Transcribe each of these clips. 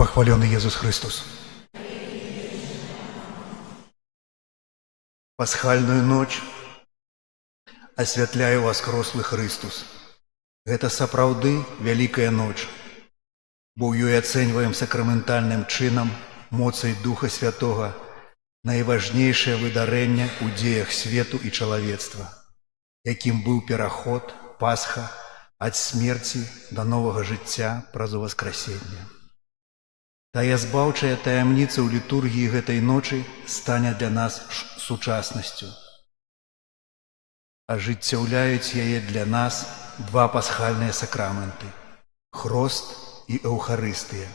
Похваленный Иисус Христос. Пасхальную ночь асвятляе воскрослы Христос. Гэта сапраўды вялікая ноч, бо ў ёй ацэньваем сакраментальным чынам моцай Духа Святога найважнейшае выдарэнне ў дзеях свету і чалавецтва, якім быў пераход, Пасха, ад смерці да новага жыцця праз уваскрасенне. Тая збаўчая таямніца ў літургіі гэтай ночы стане для нас сучаснасцю. Ажыццяўляюць яе для нас два пасхальныя сакраменты – хрост і эўхарыстыя.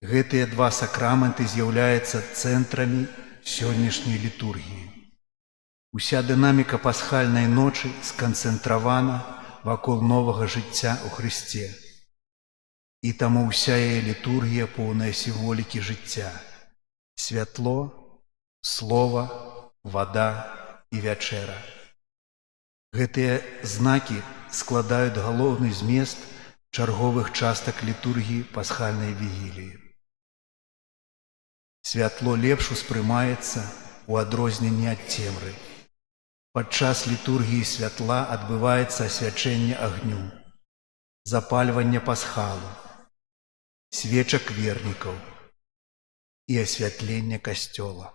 Гэтыя два сакраменты з'яўляюцца цэнтрамі сённяшняй літургіі. Уся дынаміка пасхальнай ночы сканцэнтравана вакол новага жыцця ў Хрысце. І таму ўся яе літургія поўная сімволікі жыцця – святло, слова, вада і вячэра. Гэтыя знакі складаюць галоўны змест чарговых частак літургіі пасхальнай вігіліі. Святло лепш успрымаецца ў адрозненні ад цемры. Падчас літургіі святла адбываецца асвячэнне агню, запальванне пасхалу, свечак вернікаў і асвятленне касцёла.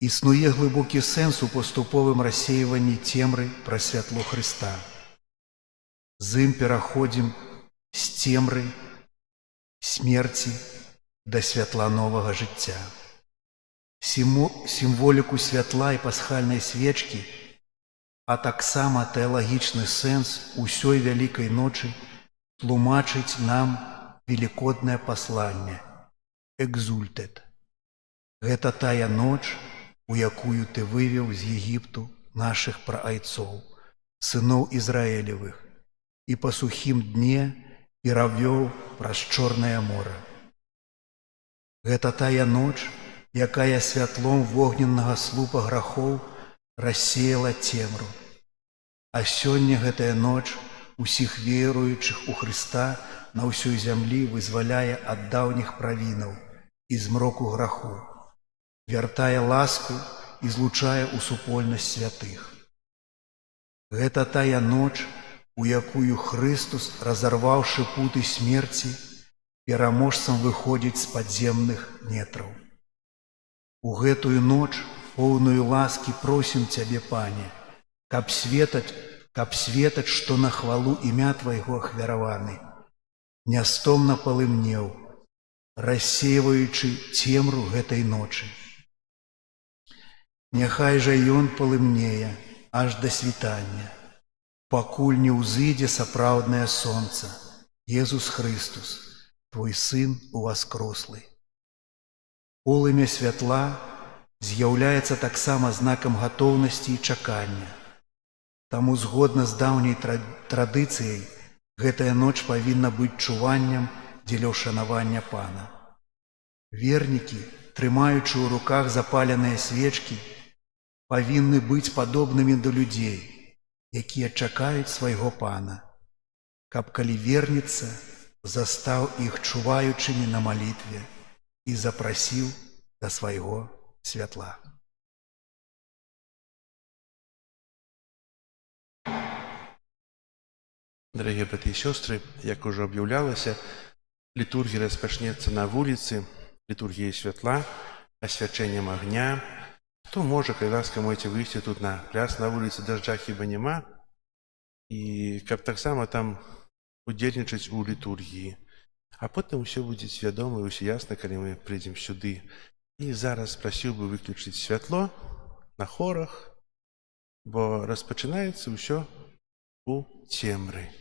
Існуе глыбокі сэнс у паступовым рассеиванні цемры праз святло Хрыста. З ім пераходзім з цемры, смерці да святла новага жыцця. Сімволіку святла і пасхальнай свечкі, а таксама тэалагічны сэнс усёй вялікай ночы тлумачыць нам велікоднае пасланне – экзультет. Гэта тая ноч, у якую ты вывеў з Егіпту нашых праайцоў, сыноў Ізраэлевых, і па сухім дне перавёў праз Чорнае мора. Гэта тая ноч, якая святлом вогненнага слупа грахоў рассеяла цемру. А сёння гэтая ноч усіх веруючых у Хрыста на ўсёй зямлі вызваляе ад даўніх правінаў і змроку граху, вяртае ласку і злучае ў супольнасць святых. Гэта тая ноч, у якую Хрыстус, разарваўшы путы смерці, пераможцам выходзіць з падземных нетраў. У гэтую ноч, поўную ласкі, просім Цябе, Пане, каб светач, што на хвалу імя Твайго ахвяраваны, нястомна палымнеў, рассейваючы цемру гэтай ночы. Няхай жа ён палымнее аж да світання, пакуль не ўзыдзе сапраўднае сонца, Езус Хрыстус, Твой Сын уваскрослы. Полымя святла з'яўляецца таксама знакам гатоўнасці і чакання. Таму згодна з даўняй традыцыяй гэтая ноч павінна быць чуваннем дзеля ўшанавання Пана. Вернікі, трымаючы ў руках запаленыя свечкі, павінны быць падобнымі да людзей, якія чакаюць свайго Пана, каб, калі вернецца, застаў іх чуваючымі на малітве і запрасіў да свайго святла. Дарагія браты і сёстры, як ужо аб'яўлялася, літургія распачнецца на вуліцы, літургія святла, асвячэннем агня. Хто можа, калі ласка, можаце выйсці тут на пляц, на вуліцы дажджа хіба няма, і каб таксама там удзельнічаць у літургіі. А потым усё будзе свядома і ўсё ясна, калі мы прыйдзем сюды. І зараз прасіў бы выключыць святло на хорах, бо распачынаецца ўсё у цемры.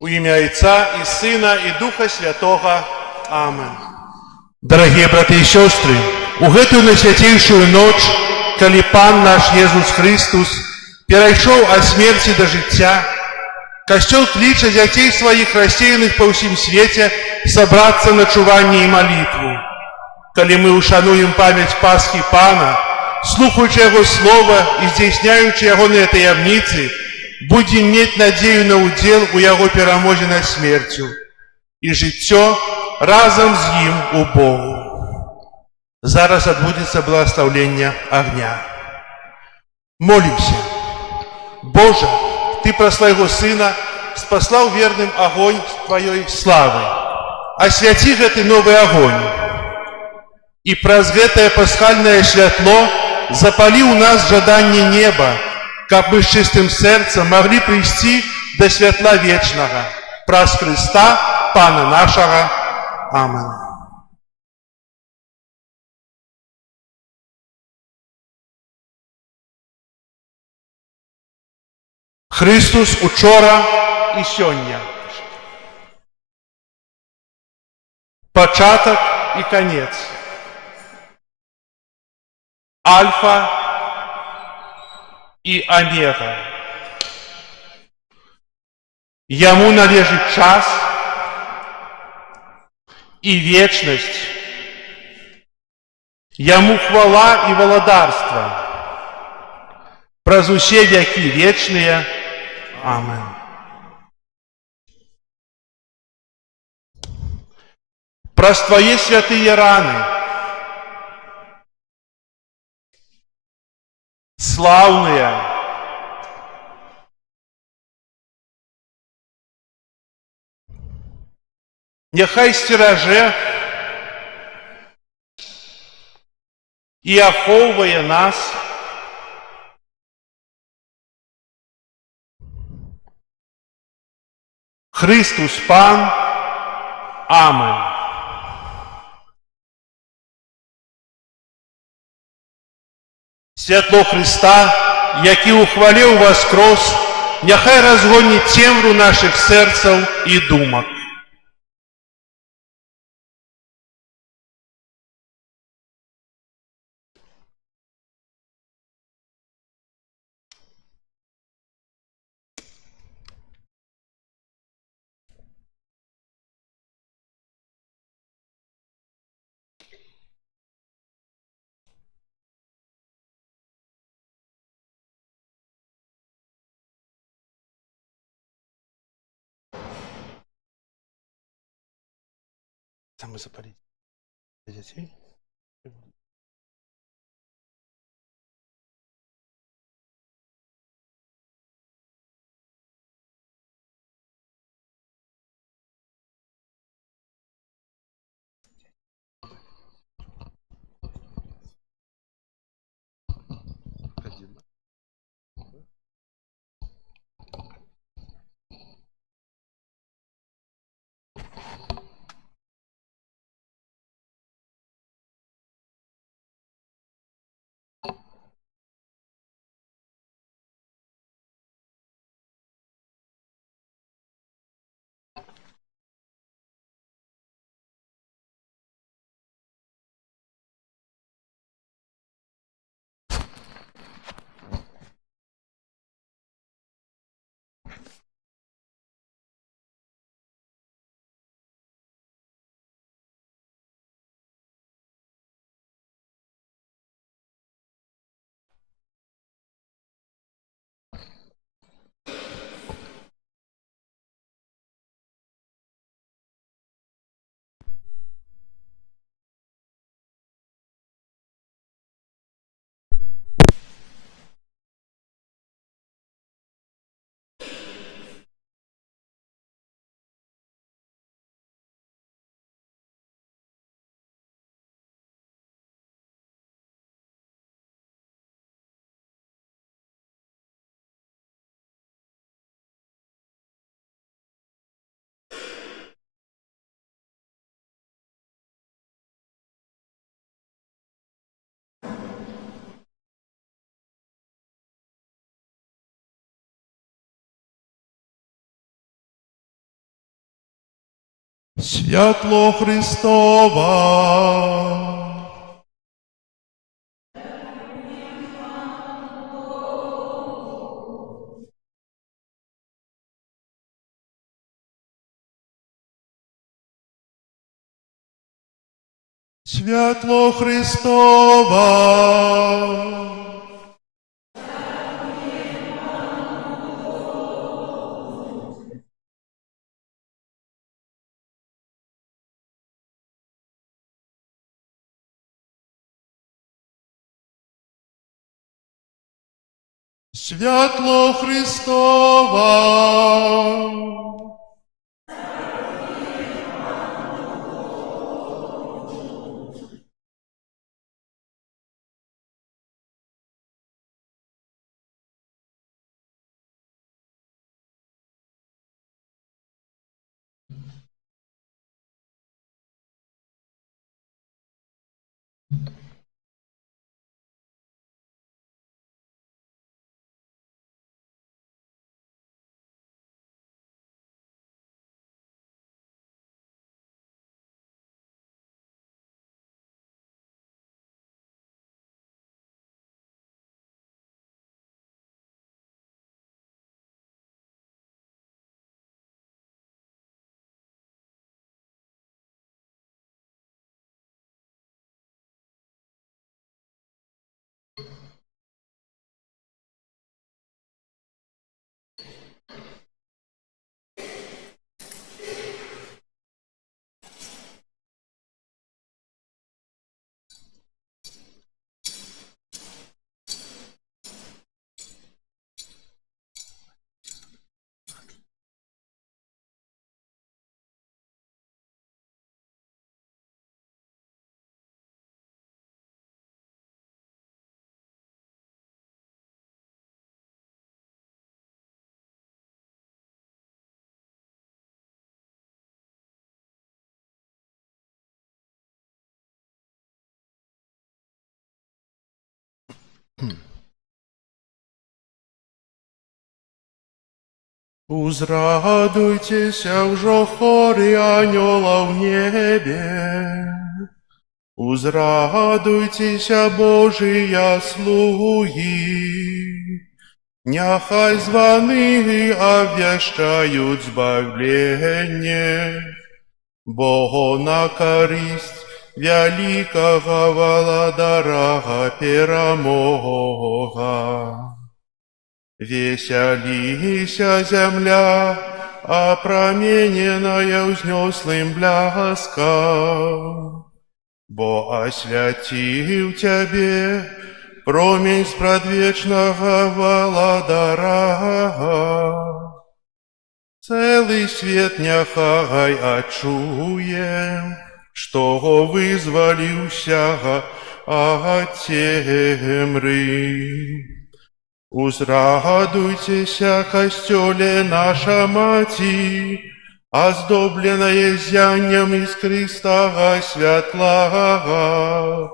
У імя Отца и Сына и Духа Святого. Амен. Дорогие братья и сестры, у гэтую найсвятейшую ноч, калі Пан наш Езус Христус перайшоў ад смерці да жыцця, Касцёл кліча дзяцей сваіх рассеяных па ўсім свеце сабрацца на чуванне і малітву. Калі мы ушануем памяць Пасхі Пана, слухаючы Яго Слова і здзяйсняючы Ягоныя таямніцы, будзем мець надзею на ўдзел у Яго перамозе над смерцю і жыццё разам з ім у Богу. Зараз адбудзецца благословление огня. Молимся. Боже, Ты про Своего Сына спаслаў верным огонь Твоей славы. Освяти гэты новый огонь. И праз гэтае пасхальное святло запали у нас жаданне неба, каб мы с чистым сердцем могли прийти до святла вечного. Праз Христа, Пана нашего. Амен. Христос учора і сёння. Пачатак і канец. Альфа і омега. Яму належить час і вечность. Яму хвала і валадарство. Праз усе веки вечные. Амен. Праз Твои святые раны, славные, нехай стераже и ахоўвае нас Христос Пан. Амен. Святло Христа, які ухваліў воскрес, няхай разгоніць цемру наших серцаў і думак. Там запалить для детей. Святло Христова. Святло Христова. Святло Христова. Узрадуйтеся вже хорі аньола в небе. Узрадуйтеся, Божия слуги. Няхай званы обвящают збавление, Бо на користь великого владара перемога. Веселися земля, опромененная взнеслым бляском, Бо освятил тебе промень спрадвечного владара. Целый свет няхай отчуе, что вызволился от темры. Узрадуйтеся, костеле наша Мати, оздобленное зяньем из креста святла,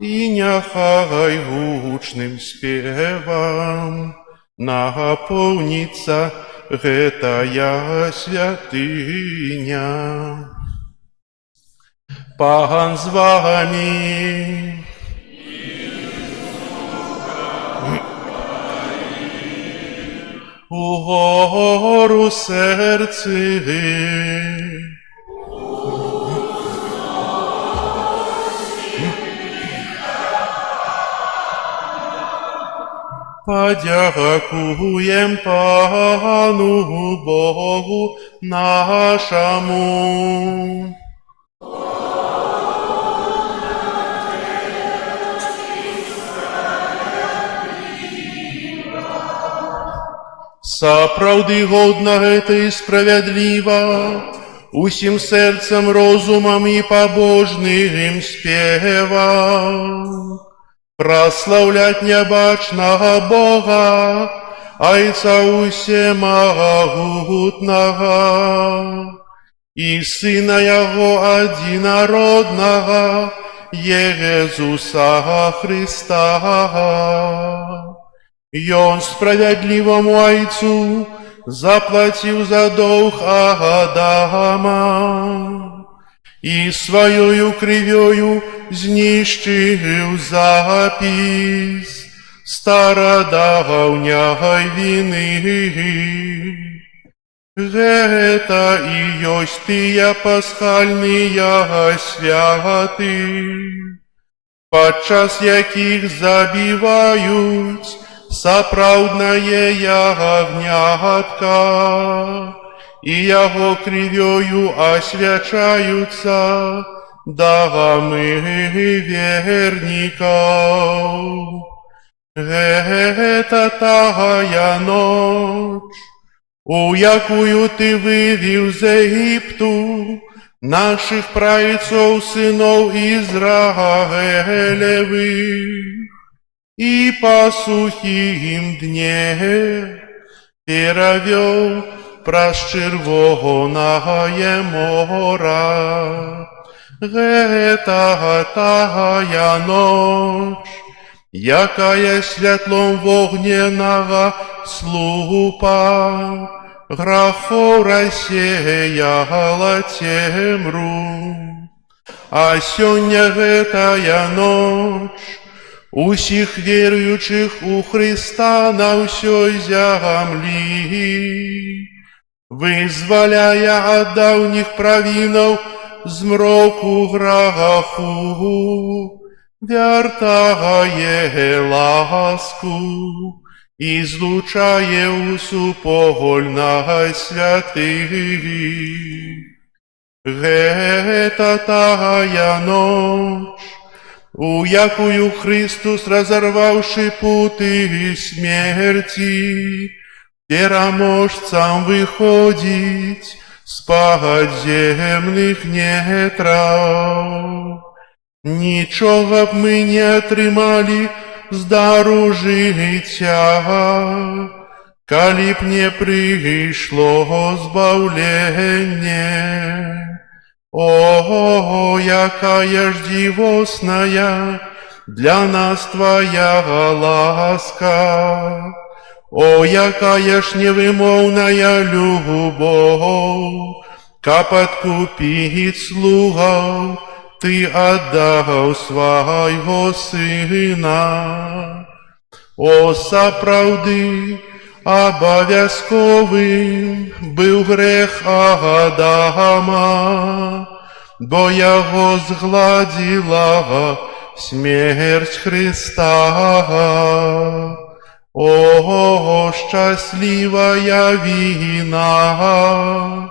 и няхай гучным спевом наполнится гэтая святыня. Пан з вами. У гору серці. Подякуєм Пану Богу нашому. Сапраўды годна гэта і справядліва, усім сэрцам, розумам і пабожным спевам праслаўляць нябачнага Бога, Айца усемагутнага, і Сына Яго адзінароднага, Езуса Христа. Ён справядліваму Айцу заплатіў за доўг Адама і сваёю крывёю знішчыў запіс старадаўняй віны. Гэта і ёсць тыя пасхальныя святы, падчас якіх забіваюць сапраўднае ягнятка, і яго крывёю асвячаюцца дамы вернікаў. Гэта тая ноч, у якую ты вывеў з Егіпту наших праіцоў, сыноў Ізраілевых, і па сухім дне перавёў праз Чырвонае мора. Гэта тая ноч, якая святлом вогненнага слупа грахоў рассеяла цемру. А сёння гэтая ноч усіх веруючых у Хрыста на ўсёй зямлі вызваляе ад даўніх правінаў змроку граху, вяртае ласку і злучае ў супольнай святых. Гэта тая ноч, у якую Христос, разорвавши путы смерти, пераможцам выходить з падземных нетраў. Нічога б мы не атрымалі з дару жыцця, калі б не прыйшло збаўленне. О, якая ж дзівосная для нас твоя ласка! О, якая ж невымоўная любоў, каб адкупіць слугаў, ты аддаў свайго сына. О, сапраўды, абавязковым быў грэх Адама, бо яго згладзіла смерць Христа. О, шчаслівая віна,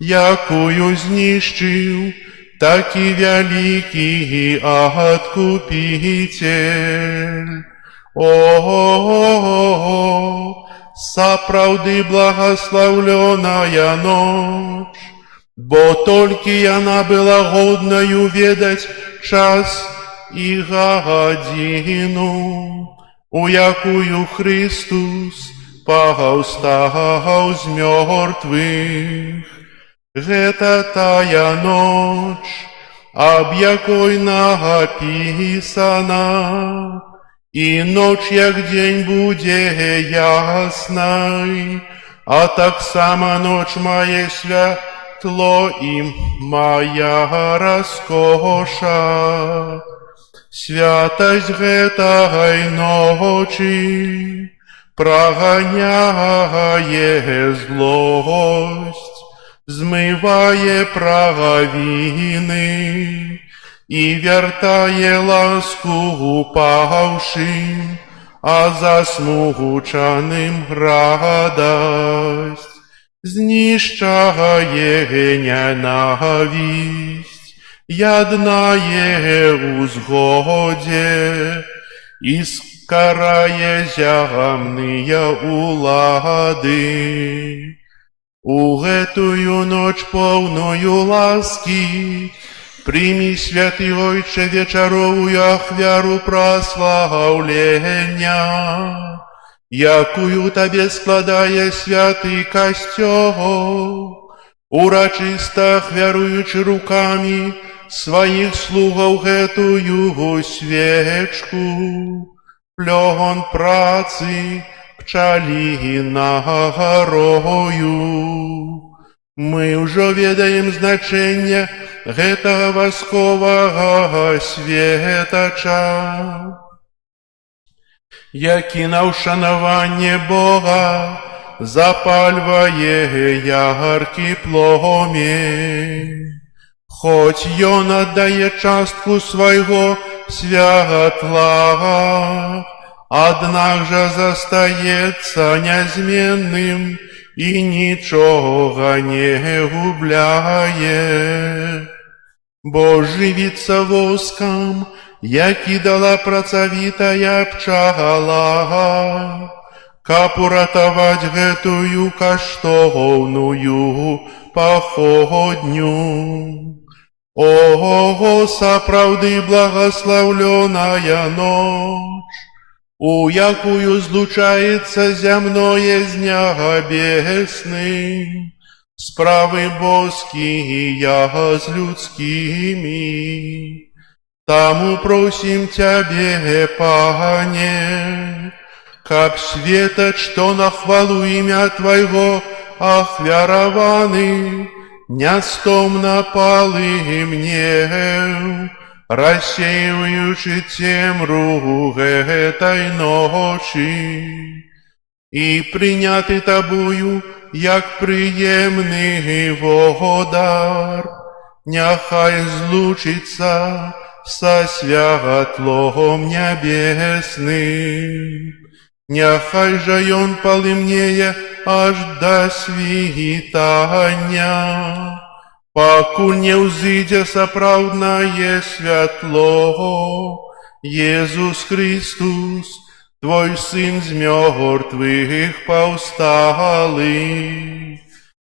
якую знішчыў такі вялікі адкупіцель. О, сапраўды благаслаўлёная ноч, бо толькі яна была годнаю ведаць час і гадзіну, у якую Христос паўстаў з мёртвых. Гэта тая ноч, аб якой напісана, і ноч, як дзень, будзе яснай, а таксама ноч мае святло і мая раскоша. Святасць гэтай ночы праганяе злосць, змывае правіны і вяртае ласку упаўшым, а засмучаным радасць. Знішчае ненавісць, яднае ў згодзе і скарае зямныя улады. У гэтую ноч поўную ласкі прымі, святы Ойче, вечаровую ахвяру праслаўлення, якую табе складае святы касцёл, урачыста ахвяруючы рукамі сваіх слугаў гэтую свечку, плён працы пчаліна гарою. Мы ўжо ведаем значэнне гэтага васковага светача, які на ўшанаванне Бога запальвае яркі пломень. Хоць ён аддае частку свайго святла, аднак жа застаецца нязменным і нічога не губляе, бо жывіцца воскам, які дала працавітая пчала, каб уратаваць гэтую каштоўную паходню. Ого, сапраўды благаслаўлёная ноч, у якую злучаецца зямное з нябесным, справы боскія з людскімі. Таму просім Цябе, Пане, каб светач, што на хвалу імя Твайго ахвяраваны, нястомна палы мне, рассеиваючы цемру гэтай ночы, і прыняты Табою, як прыемны водар, няхай злучыцца са святлом нябесным. Няхай жа ён палымнее аж да світання, пакуль не ўзыдзе сапраўднае святло. Езус Христус, Твой Сын з мёртвых паўсталы,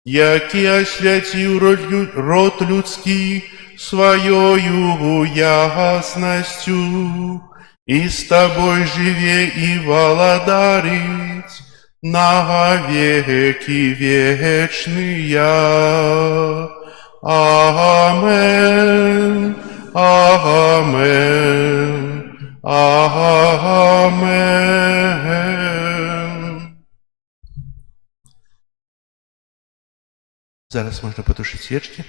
які асвяціў род людскі сваёю яснасцю, і з Табой жыве і валадарыць на векі вечныя. Амен, амен, амен. Зараз можна потушити свічки.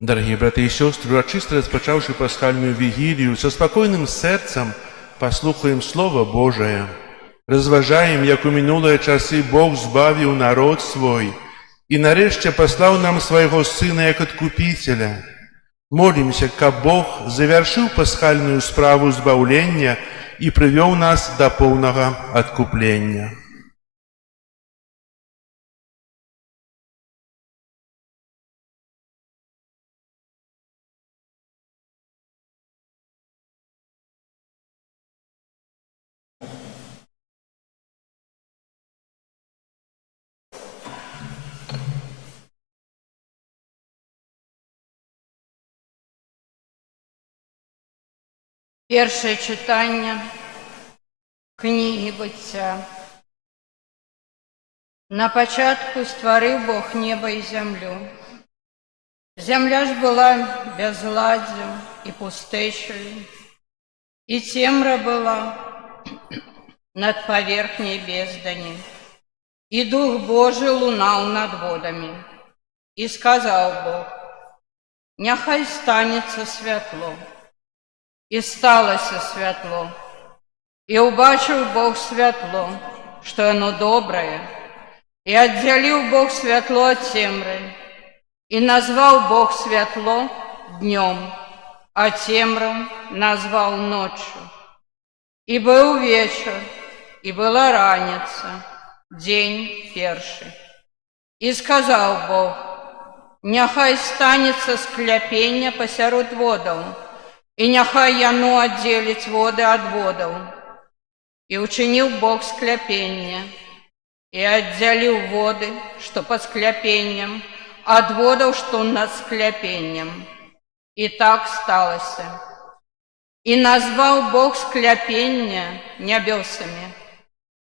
Дорогие браты и сестры, урочисто распочавши пасхальную вигилию, со спокойным сердцем послухаем Слово Божие, разважаем, як у минулые часы Бог збавил народ свой и нарешті послал нам своего Сына як Откупителя. Молимся, каб Бог завершил пасхальную справу збавления и привел нас до полного откупления. Перше читання книги Буття. На початку створив Бог небо и землю. Земля ж была безладью и пустышею, и темра была над поверхней бездани, и Дух Божий лунал над водами. И сказал Бог: «Нехай станеться святло». І сталося святло. І убачив Бог святло, що оно доброе, і отделил Бог святло от темры, и назвал Бог святло днем, а темру назвал ночью. И был вечер, и была раница, день перший. И сказал Бог: «Нехай станется скляпення посеред водов, и нехай яно отделить воды от водов». И учинил Бог скляпение, и отделил воды, что под скляпением, от водов, что над скляпением. И так сталося. И назвал Бог скляпение небесами.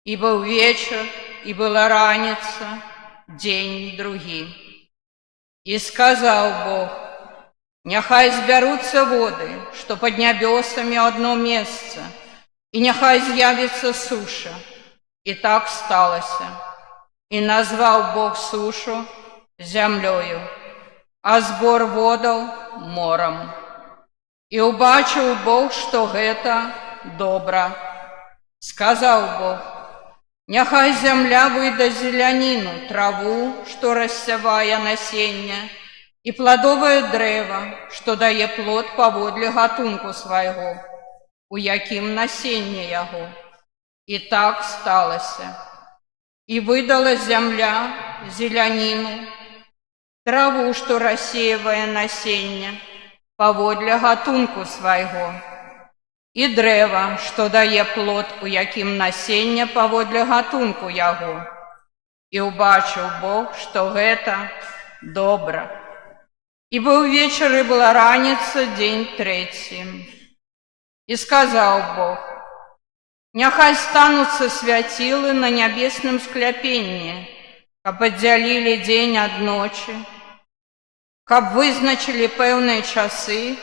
И был вечер, и была раница, день другий. И сказал Бог: Няхай збяруцца воды, што пад нябёсамі одно месца, і няхай з'явіцца суша. І так сталася. І назваў Бог сушу зямлёю, а збор водаў морам. І ўбачыў Бог, што гэта добра. Сказаў Бог: няхай зямля выдасць зеляніну, траву, што рассявае насенне, і пладовае дрэва, што дае плод паводле гатунку свайго, у якім насенне яго. І так сталася. І выдала зямля зеляніну, траву, што рассеивае насенне, паводле гатунку свайго, і дрэва, што дае плод, у якім насенне паводле гатунку яго. І ўбачыў Бог, што гэта добра. І быў вечар, і была раніца, дзень трэці. І сказаў Бог: няхай стануцца свяцілы на нябесным скляпенні, каб аддзялілі дзень ад ночы, каб вызначылі пэўныя часы,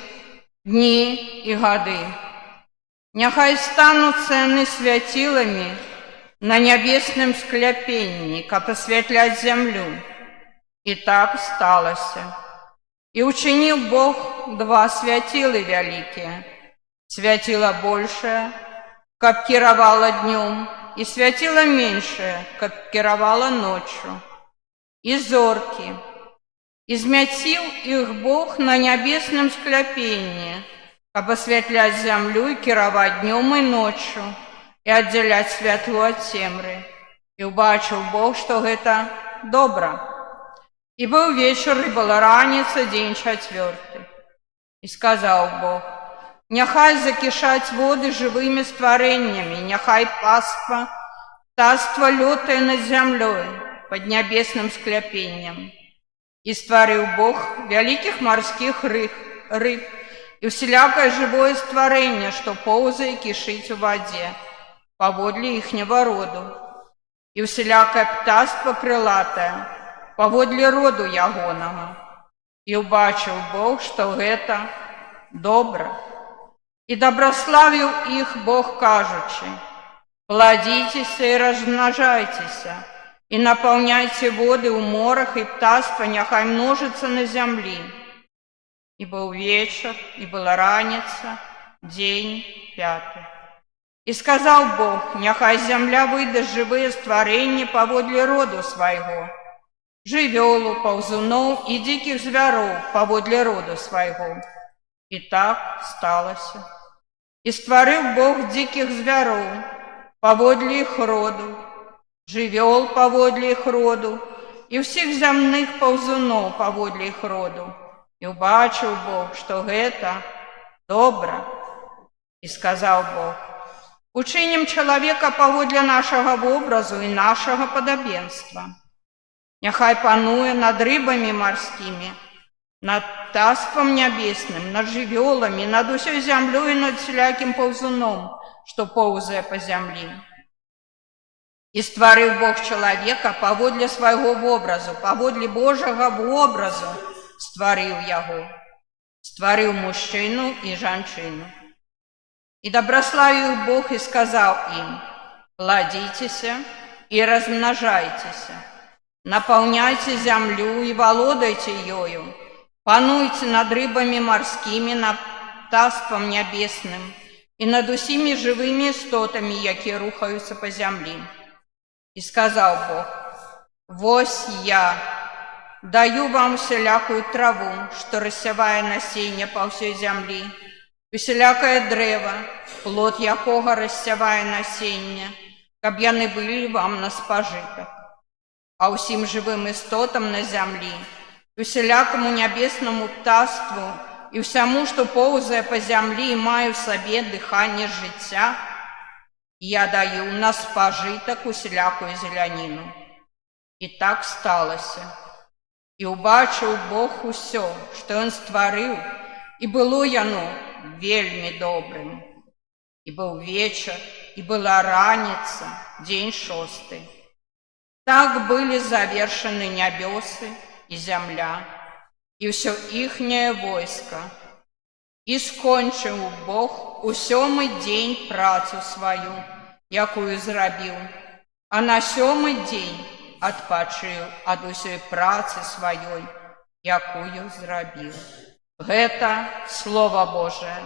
дні і гады. Няхай стануцца яны свяціламі на нябесным скляпенні, каб асвятляць зямлю. І так сталася. І ўчыніў Бог два свяцілы вялікія: свяціла большае, каб кіравала днём, і свяціла меншае, каб кіравала ноччу, і зоркі. І змяціў іх Бог на нябесным скляпенні, каб асвятляць зямлю і кіраваць днём і ноччу, і аддзяляць святло ад цемры. І ўбачыў Бог, што гэта добра. І быў вечар, і была раніца, дзень чацвёрты. І сказаў Бог: няхай закішаць воды жывымі стварэннямі, няхай птаства лётае над зямлёй пад нябесным скляпеннем. І стварыў Бог вялікіх марскіх рыб і усялякае жывое стварэнне, што поўзае і кішыць у вадзе, паводле іхняга роду, і усялякае птаства крылатае, паводле роду ягонага. І ўбачыў Бог, што гэта добра. І дабраславіў іх Бог, кажучы: пладзіцеся і размнажайцеся, і напаўняйце воды ў морах, і птаства няхай множыцца на зямлі. І быў вечар, і была раніца, дзень пяты. І сказаў Бог: няхай зямля выдасць жывыя стварэнні паводле роду свайго, жывёлу, паўзуноў і дзікіх звяроў паводле роду свайго. І так сталася. І стварыў Бог дзікіх звяроў паводле іх роду, жывёл паводле іх роду і ўсіх зямных паўзуноў паводле іх роду. І ўбачыў Бог, што гэта добра. І сказаў Бог: учынім чалавека паводле нашага вобразу і нашага падабенства. Няхай пануе над рыбамі марскімі, над птаствам нябесным, над жывёламі, над усёй зямлёй, над усялякім паўзуном, што поўзае па зямлі. І стварыў Бог чалавека паводле свайго вобразу, паводле Божага вобразу стварыў яго. Стварыў мужчыну і жанчыну. І дабраславіў Бог і сказаў ім: пладзіцеся і размнажайцеся, напаўняйце зямлю і валодайце ёю, пануйце над рыбамі марскімі, над птаствам нябесным і над усімі жывымі істотамі, якія рухаюцца па зямлі. І сказаў Бог: вось я даю вам усялякую траву, што рассявае насенне па ўсёй зямлі, усялякае дрэва, плод якога рассявае насенне, каб яны былі вам на спажытак. А ўсім жывым істотам на зямлі, усялякаму нябеснаму птаству і ўсяму, што поўзае па зямлі і мае ў сабе дыханне жыцця, я даю на спажытак усялякую зеляніну. І так сталася. І ўбачыў Бог усё, што Ён стварыў, і было яно вельмі добрым. І быў вечар, і была раніца, дзень шосты. Так былі завершаны нябёсы і зямля, і все іхняе войска. І скончыў Бог у 7-й дзень працу сваю, якую зрабіў, а на 7-й дзень адпачыў ад усёй працы сваёй, якую зрабіў. Гэта Слова Божае.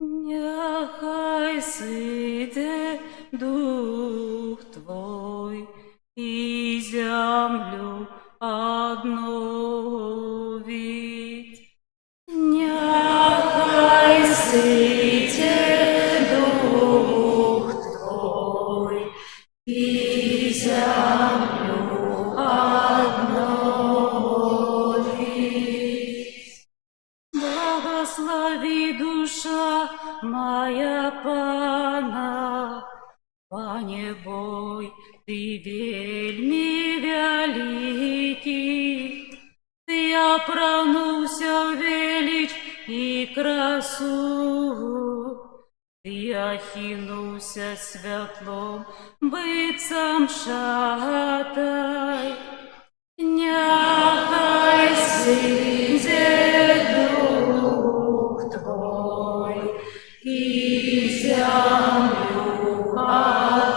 Няхай сыйде Дух Твой и землю обновит. Няхай сыйде Дух Твой и землю обновит. Благослови душа моя Пана, Пане бой, Ты вельми великий, Ты опрануся в велич и красу, Ты охинуся светлом, быццам шатай. Няхай сыйде Дух Твой и землю обновит.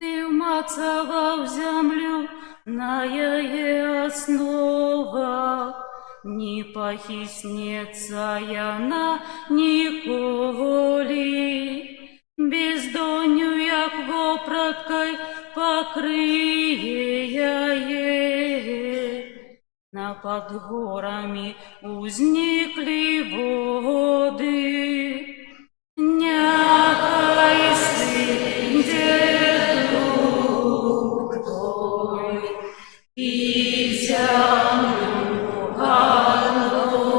Ты вмацаваў землю на яе основа, не похиснется яна ніколі. Бездонню, як вопраткой, покрые яе. Над горами узникли воды. Няхай сыйде Дух Твой и землю обновит.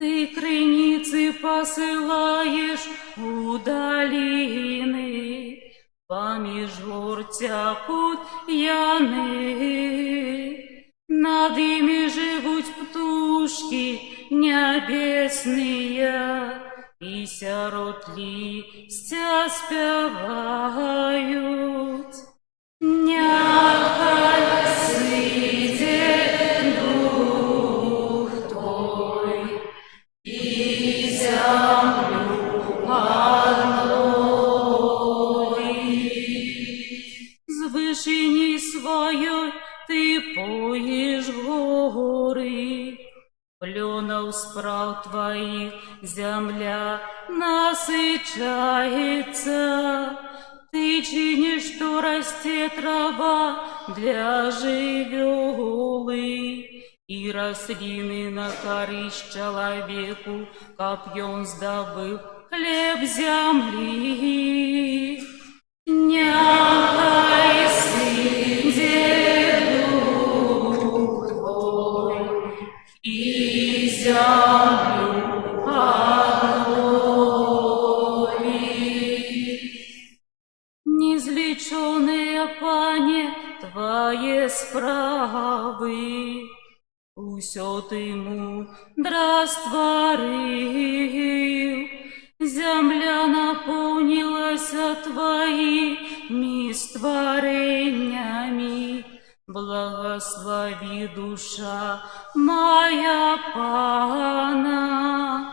Ты крыницы посылаешь у долины, помеж гор тякут яны. Над ими живут птушки небесные, и сярод листья спевают. Няхай сыйде Дух Твой и землю обновит. С вышини своей Ты поешь горы, пленов справ Твоих земля насыщается. Ты чинишь, что растет трава для живёлы, и рослины на корысть человеку, копьем сдобыл хлеб земли. Няхай сыйде Дух Твой и землю обновит. Незлеченные, Пане, Твои справы, усё Ты мудро створил. Земля наполнилась Твоими створениями. Благослови душа моя Пана.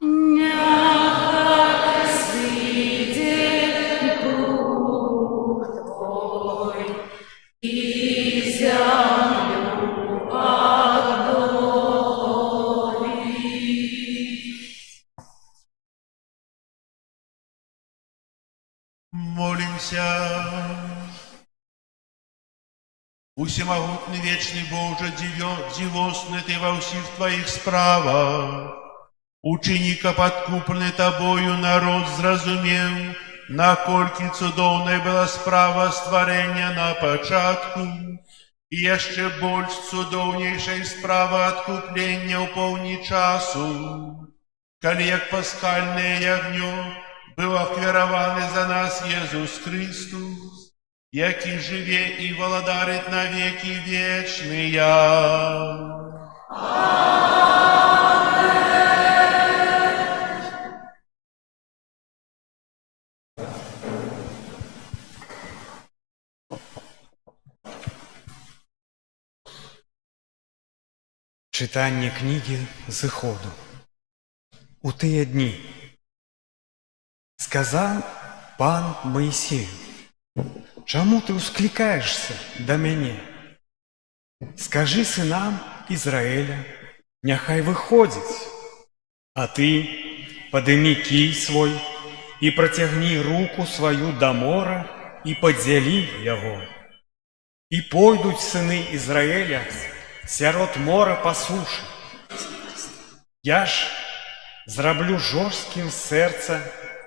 Няхай сыйде Дух Твой и землю обновит. Молимся. Усемогутный вечный Боже, дивосный Ты во всех Твоих справах, ученика подкупленный Тобою народ зразумел, накольки цудовной была справа створения на початку, и еще больше цудовнейшей справа откупления у полни часу, коли як паскальное ягнё был аквированы за нас Єсус Христос, який живе і володарить на веки вечные. Читання книги Зыходу. У тыя дні сказав пан Моїсею: чаму ты ускликаешься до мяне? Скажи сынам Израиля, няхай выходзіць, а ты падымі кій свой і працягні руку сваю да мора і падзялі яго. І пойдуць сыны Израиля сярод мора па сушы. Я ж зраблю жорсткім сэрца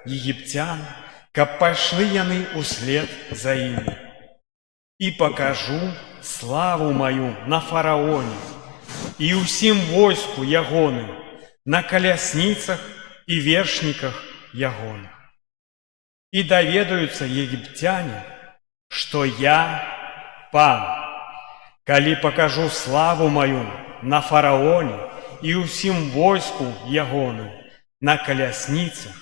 егіпцян, каб пайшлі яны услед за імі. І пакажу славу маю на фараоне і ўсім войску ягоным, на калясніцах і вершніках ягоных. І даведаюцца егіпцяне, што я пан, калі пакажу славу маю на фараоне і ўсім войску ягоным, на калясніцах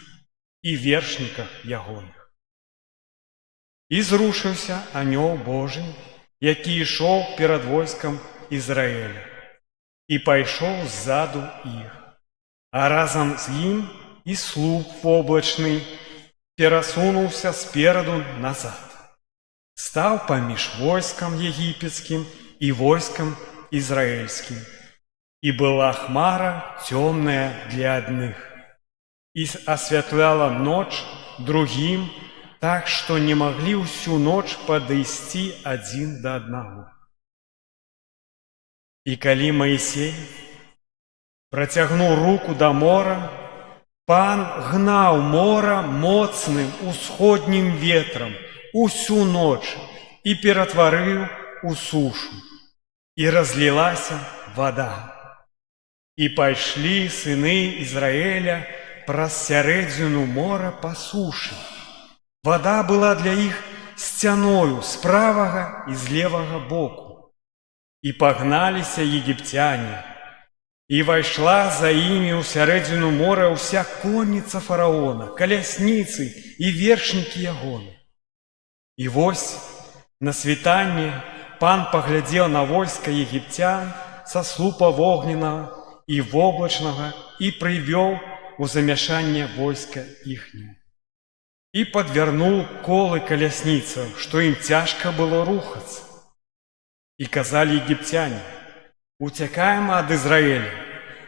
і вершніках ягоных. І зрушыўся анёл Божий, які ішоў перад войскам Ізраіля, і пайшоў ззаду іх, а разам з ім і слуп воблачны перасунуўся спераду назад. Стаў паміж войскам егіпецкім і войскам ізраільскім. І была хмара цёмная для адных, і асвятляла ноч другім, так, што не маглі ўсю ноч падысці адзін да аднаго. І калі Маісей працягнуў руку да мора, пан гнаў мора моцным усходнім ветрам усю ноч і ператварыў у сушу, і разлілася вада. І пайшлі сыны Ізраіля праз сярэдзіну мора па сушы. Вада была для іх сцяною з правага і з левага боку. І пагналіся егіпцяне, і вайшла за імі ў сярэдзіну мора ўся конніца фараона, калясніцы і вершнікі ягоны. І вось на світанне пан паглядзеў на войска егіпцян са слупа вогненнага і воблачнага і прывёў у замяшанне войска іхняе. І падвярнуў колы калясніцаў, што ім цяжка было рухацца. І казалі егіпцяне: уцякаем ад Ізраіля,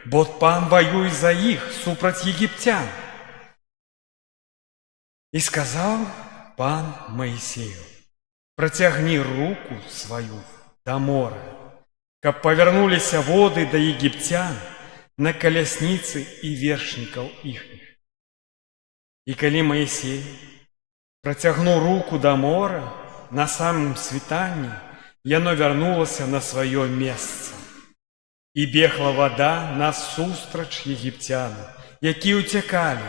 бо пан ваюе за іх супраць егіпцян. І сказаў пан Маісею: працягні руку сваю да мора, каб павярнуліся воды да егіпцян на калясніцы і вершнікаў іхніх. І калі Маісей працягнуў руку да мора, на самым світанні яно вярнулася на сваё месца. І бегла вада насустрач егіпцянам, якія ўцякалі,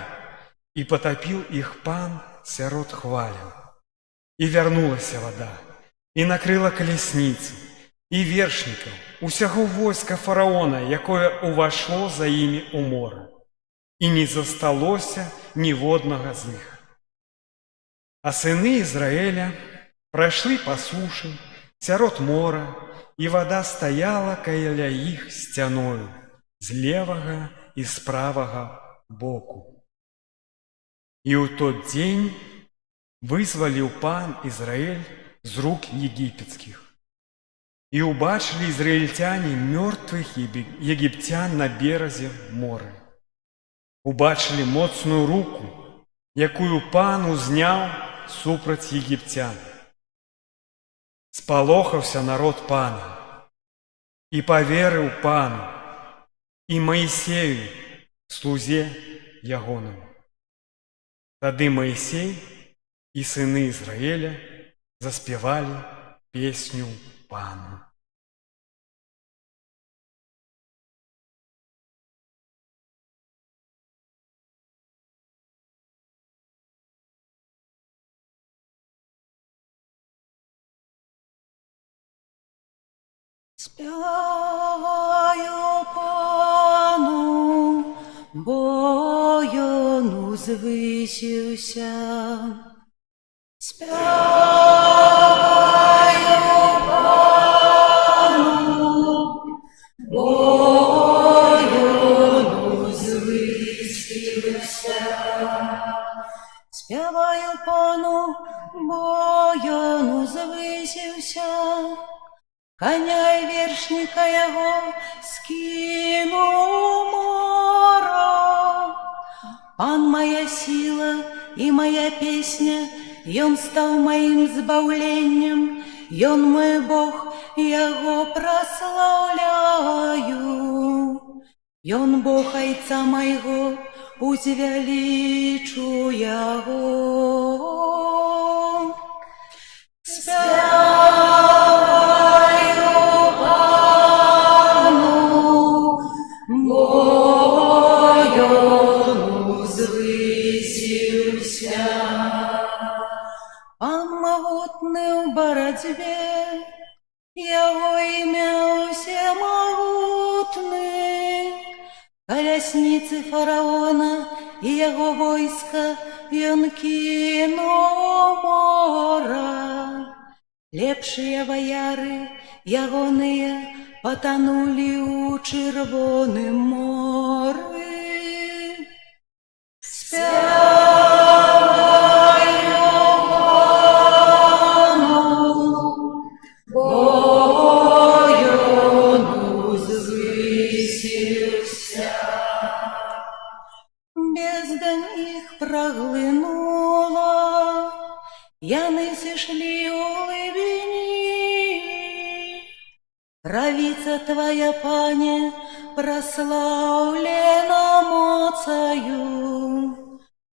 і патапіў іх пан сярод хваляў. І вярнулася вада, і накрыла калясніцы, і вершнікаў, усяго войска фараона, якое ўвайшло за імі ў мора. І не засталося ніводнага з іх. А сыны Ізраіля прайшлі па сушы сярод мора, і вада стаяла каля іх сцяною з левага і з правага боку. І ў тот дзень вызваліў пан Ізраіль з рук егіпецкіх. І ўбачылі ізраільцяне мёртвых егіпцян на беразе мора. Убачылі моцную руку, якую пан узняў супраць егіпцян. Спалохаўся народ пана і паверыў пану і Маісею, слузе ягонаму. Тады Маісей і сыны Ізраіля заспявалі песню пану. Спяваю Пану, бо ён узвысіўся. Спяваю Пану, бо ён узвысіўся. Спяваю Пану, бо ён узвысіўся. Коня і вершника яго скинуў мора. Пан моя сила і моя песня, ён стаў маім збаўленнем, ён мой Бог, яго праслаўляю. Ён Бог айца майго, узвялічу яго. Яго імя усемагутны. Калясніцы фараона і яго войска ён кінуў мора. Лепшыя ваяры ягоныя патанулі ў чырвоным моры. Яны сышлі ў глыбіні. Правіца твоя, Пане, праслаўлена моцаю.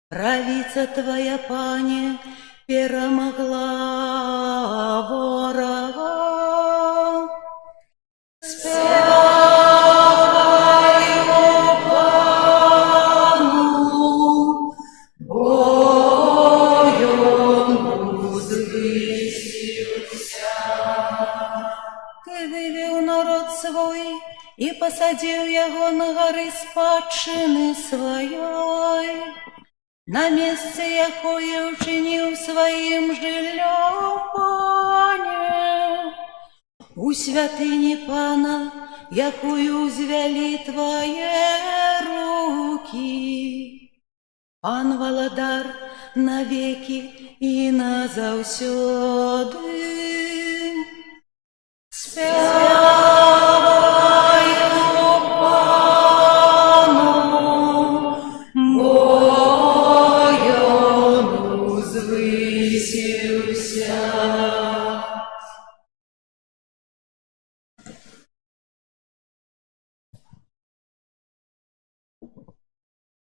Правіца твоя, Пане, перамагла ворага. І пасадзіў яго на гары спадчыны сваёй, на месцы якое ўчыніў сваім жыллём, Пане. У святыні Пана, якую ўзвялі твае рукі. Пан валадар навекі і назаўсёды.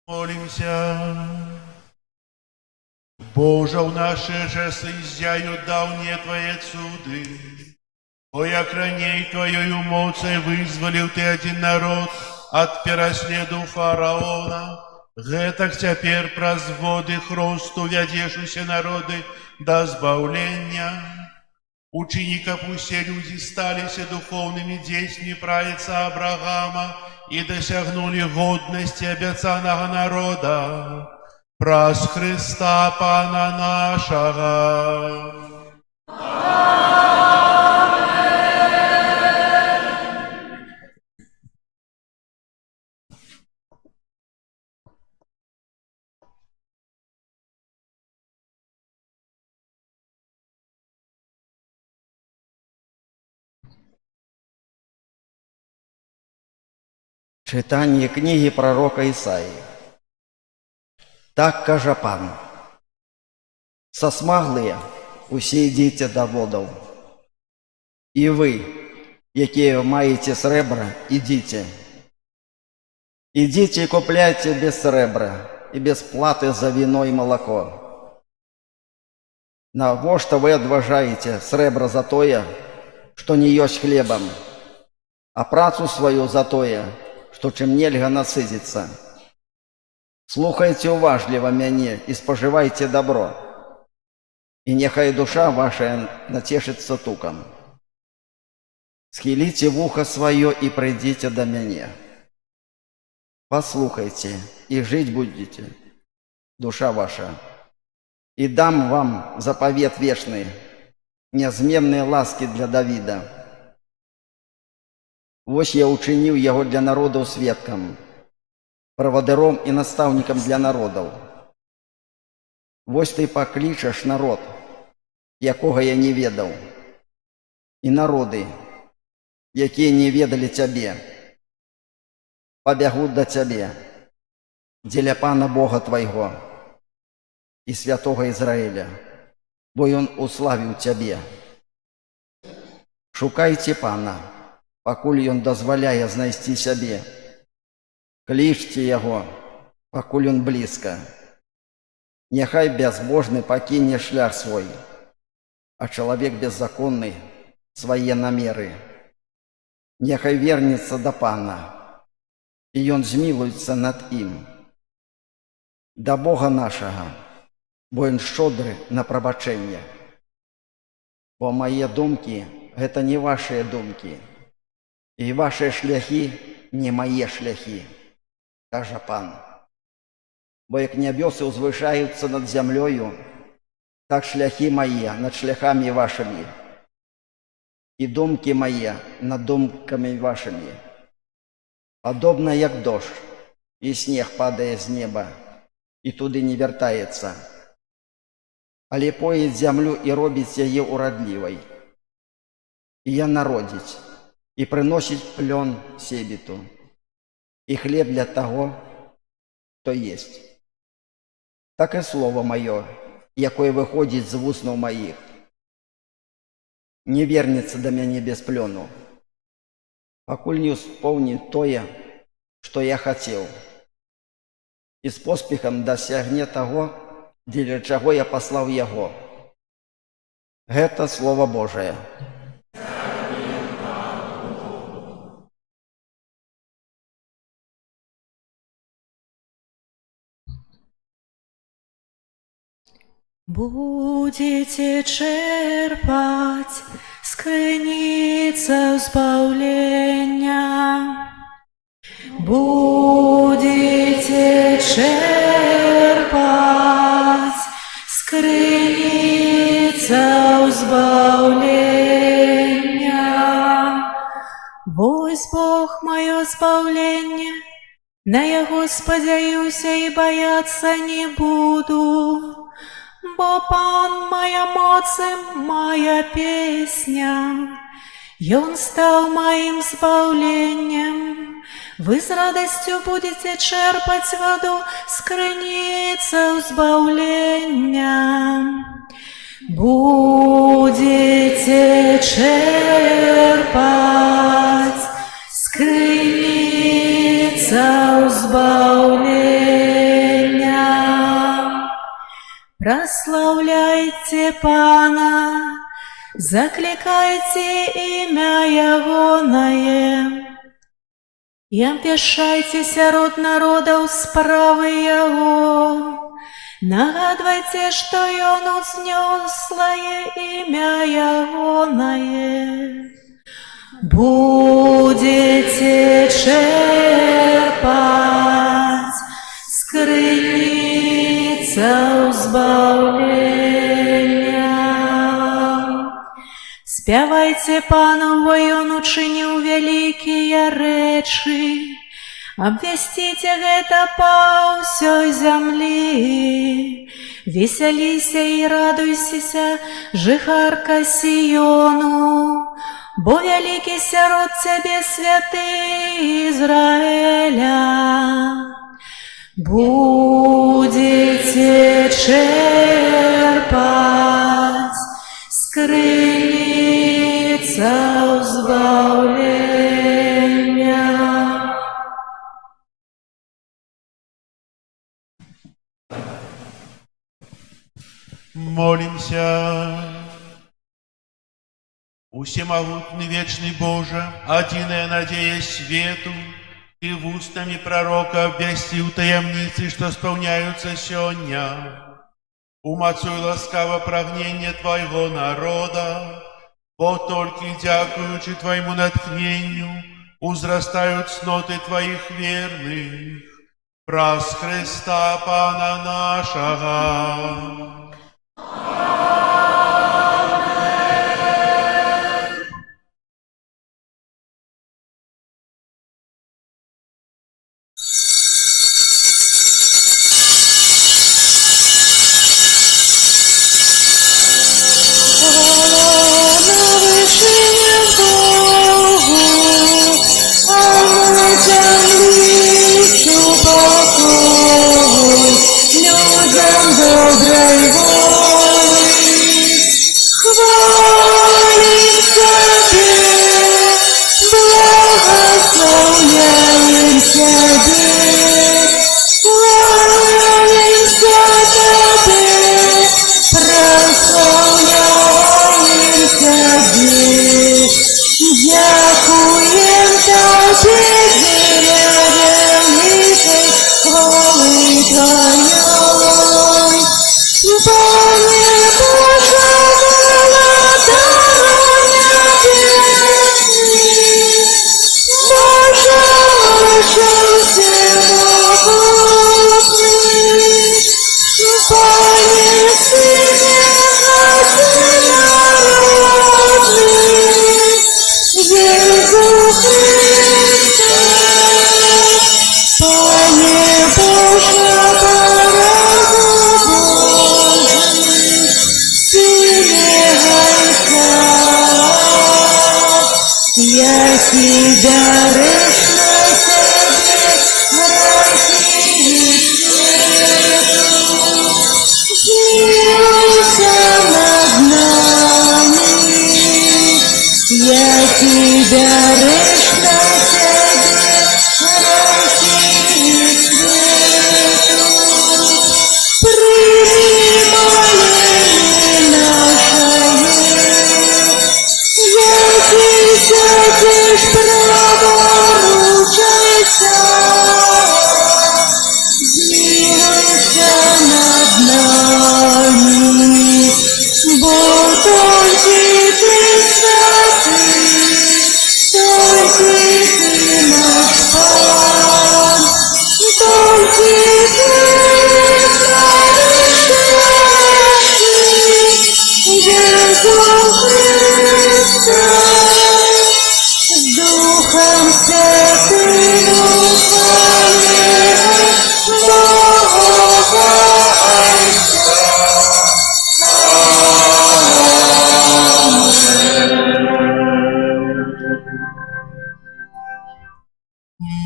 Молимся. Боже, в наши же соизъяют давние Твои суды. О, як раней Твоею мocей вызволил Ты один народ от переследу фараона, гэтак цяпер праз воды хросту вядзеш усе народы да збаўлення. Учини, каб усе люди сталіся духовными детьми праица Абрагама и досягнули годности обяцанного народа. Праз Христа Пана нашего. Читание книги пророка Исаии. Так кажа Пан: «Сосмаглые, усе ідзіце да водаў, і вы, якія маеце срэбра, ідзіце. Ідзіце і купляйце без срэбра і без платы за віно і малако. Навошта вы адважаеце срэбра за тое, што не ёсць хлебам, а працу сваю за тое, што чым нельга насыдзіцца? Слухайце уважліва мяне і спажывайце добро, і няхай душа ваша нацешыцца тукам. Схилите в ухо свое и придите до меня. Послухайте, и жить будете, душа ваша. И дам вам заповед вечный, неизменные ласки для Давида. Вось я учинил его для народов свідком, проводыром и наставником для народов. Вось ты покличешь народ, якого я не ведал, и народы, якія не ведали Цябе, побягут до Цябе, дзеля Пана Бога Твайго и Святого Израиля, бо Он уславил Цябе. Шукайте Пана, пакуль Ён дазваляе знайсці сябе. Клічце Яго, пакуль Он блізка. Няхай бязбожны пакіне шлях свой, а чалавек беззаконны свае намеры. Няхай вернецца да Пана, і Ён змілуецца над ім. Да Бога нашага, бо Ён шчодры на прабачэнне. Бо мае думкі – гэта не вашыя думкі, і вашыя шляхі не мае шляхі, кажа Пан. Бо як нябёсы ўзвышаюцца над зямлёю, так шляхі мае над шляхамі вашымі, і думкі мае над думкамі вашымі. Падобна як дождж, і снег падае з неба, і туды не вяртаецца, але поіць зямлю і робіць яе урадлівай. І яна родзіць, і прыносіць плён себету, і хлеб для таго, хто есць. Так і слово маё, якое выходзіць з вуснаў маіх, не вернецца да мяне без плёну, пакуль не успомні тое, што я хацеў, і з поспехам дасягне таго, дзеля чаго я паслаў яго. Гэта Слово Божае. Будете черпать з криницы избавления. Будете черпать з криницы избавления. Вось Бог мое избавление, на Его сподяюся и бояться не буду. Бо Пан моя моц и моя песня, и Он стал моим избавлением. Вы с радостью будете черпать воду с криницы избавления. Будете черпать с криницы избавления. Прославляйте Пана, закликайте имя Ягоное, и обвешайте сярод народов справы Яго. Нагадвайте, что Он узнёслое имя Ягоное. Будете черпать с криницы избавления. Спявайте Пану, бо Он учинил великие речи. Обвестите гэта па ўсёй зямлі. Весяліся і радуйся, жыхарка Сіёну, бо вялікі сярод цябе святы Израиля. Будете черпать с криницы избавления. Молимся. Усемогутный вечный Боже, одиная надея свету, Ты устами пророка обвестил таямницы, что сполняются сегодня. Умацуй ласкаво прагнение Твоего народа, бо только дякуючи Твоему натхнению узрастают сноты Твоих верных, праз Христа Пана нашего.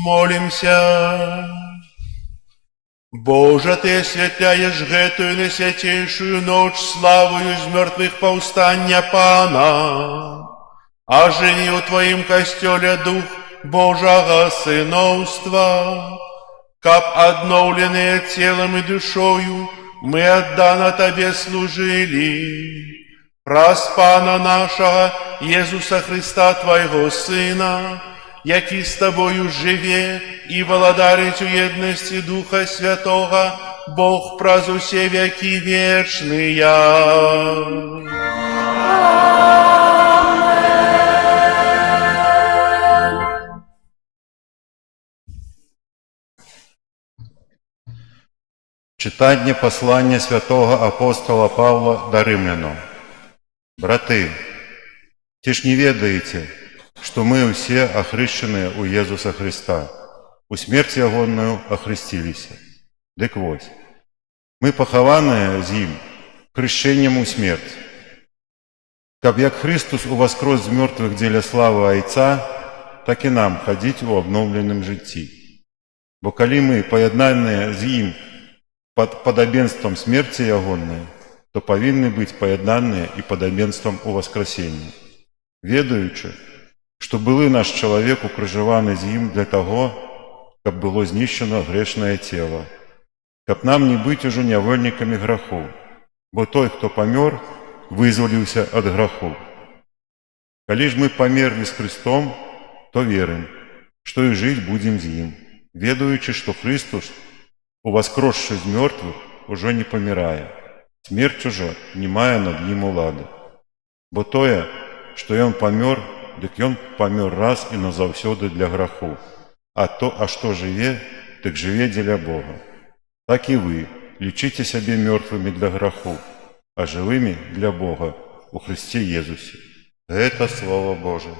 Молимся. Боже, Ты освятляешь гэтую найсвятейшую ночь славою из мертвых повстання Пана, оживи у Твоим костеле дух Божьего сыновства, каб обновленные телом и душою мы отдано Тебе служили. Праз Пана нашего Иисуса Христа, Твоего Сына, який с Тобою живе и володарить у едности Духа Святого, Бог праз усе веки вечные. Читання послання святого апостола Павла до римлянам. Браты, ті ж не ведаете, что мы все охрещенные у Иисуса Христа, у смерти ягонную охрестились. Дык вось, мы похованные з Им хрещением у смерть. Каб як Христос увоскрос з мертвых деля славы Айца, так и нам ходить у обновленном житті. Бо коли мы поєднанные з Им под подобенством смерти ягонной, то повинны быть поєднанные и подобенством у воскресении. Ведаючи, что былы наш человек укрыжеваны з Им для того, каб было знищено грешное тело, каб нам не быть уже невольниками греху, бо той, кто помер, вызволился от греху. Коли ж мы померли с Христом, то верим, что и жить будем з Им, ведаючи, что Христос, увоскросший из мертвых, уже не помирая, смерть уже не мая над Им улады. Бо тое, што ён памёр, дык ён памёр раз і назаўсёды для граху. А што жыве, дык жыве дзеля Бога. Так і вы лічыце сябе мёртвымі для граху, а жывымі для Бога у Хрысце Езусе. Гэта Слова Божие.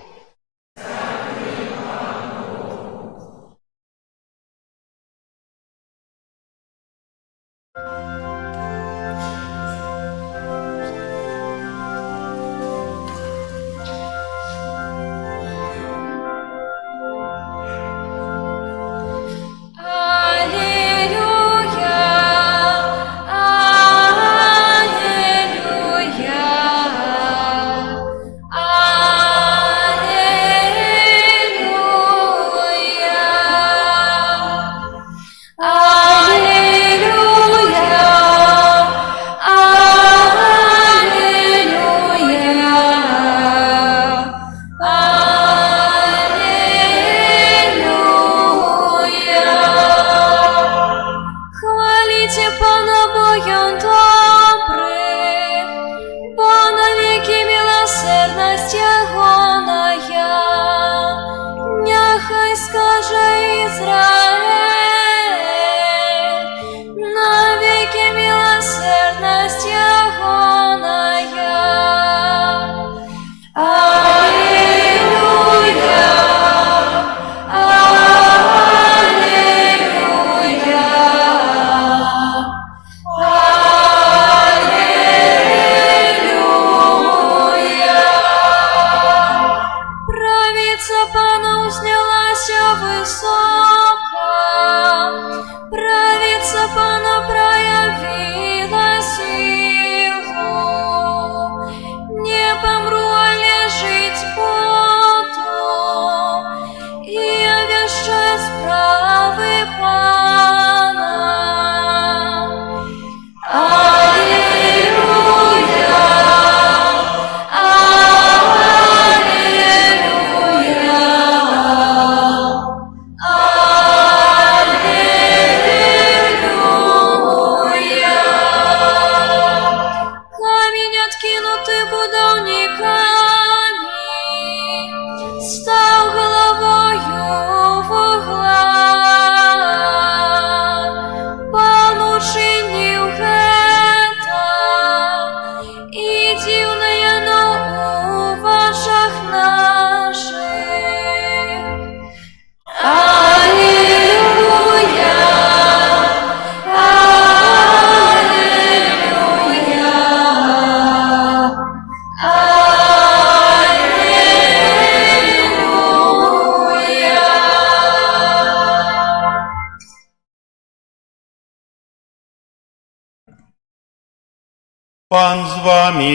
Пан з вами.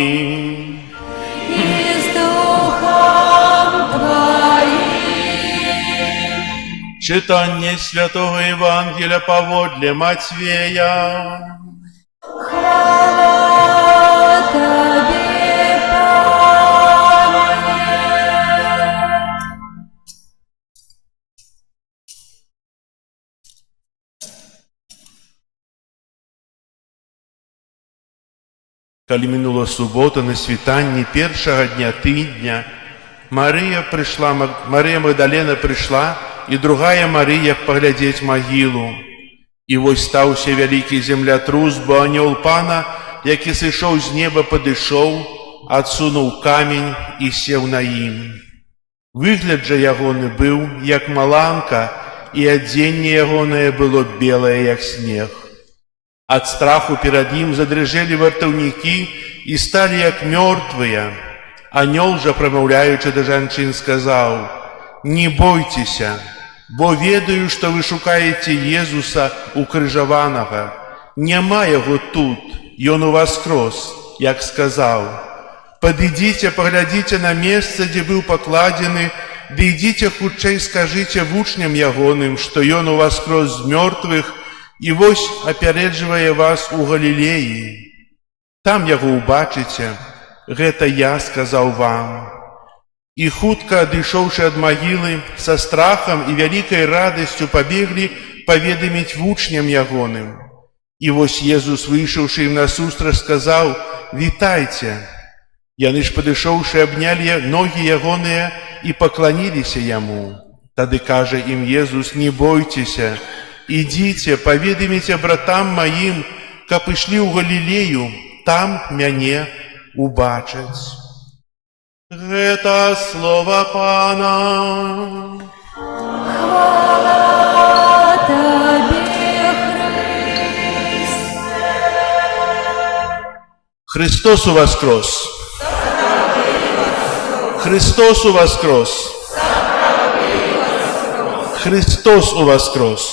И с Духом Твоим. Читання Святого Євангелія поводле Матвея. Хвала Тебе, Пане. Калі мінула субота на світанні першага дня тыдня, Марыя Магдалена прыйшла, і другая Марыя паглядзець магілу. І вось стаўся вялікі землятрус, бо анёл Пана, які сышоў з неба, падышоў, адсунуў камень і сеў на ім. Выгляд жа ягоны быў, як маланка, і адзенне ягонае было белае, як снег. Ад страху перад ім задрыжэлі вартаўнікі і сталі як мёртвыя. Анёл жа, прамаўляючы да жанчын, сказаў: «Не бойцеся, бо ведаю, што вы шукаеце Езуса укрыжаванага. Няма яго тут, ён уваскрос, як сказаў. Падыдзіце, паглядзіце на месца, дзе быў пакладзены, ды ідзіце хутчэй скажыце вучням ягоным, што ён уваскрос з мёртвых, і вось апярэджвае вас у Галілеі. Там яго ўбачыце, гэта я сказаў вам». І хутка, адышоўшы ад магілы, са страхам і вялікай радасцю пабеглі паведаміць вучням ягоным. І вось Езус, выйшаўшы ім насустрач, сказаў: «Вітайце». Яны ж, падышоўшы, абнялі ногі ягоныя і пакланіліся яму. Тады кажа ім Езус: «Не бойцеся, ідзіце, паведаміце братам маім, каб ішлі ў Галілею, там мяне убачаць». Гэта слова Пана. Хвала Тебе, Христе. Христос воскрес! Христос воскрес! Христос воскрес!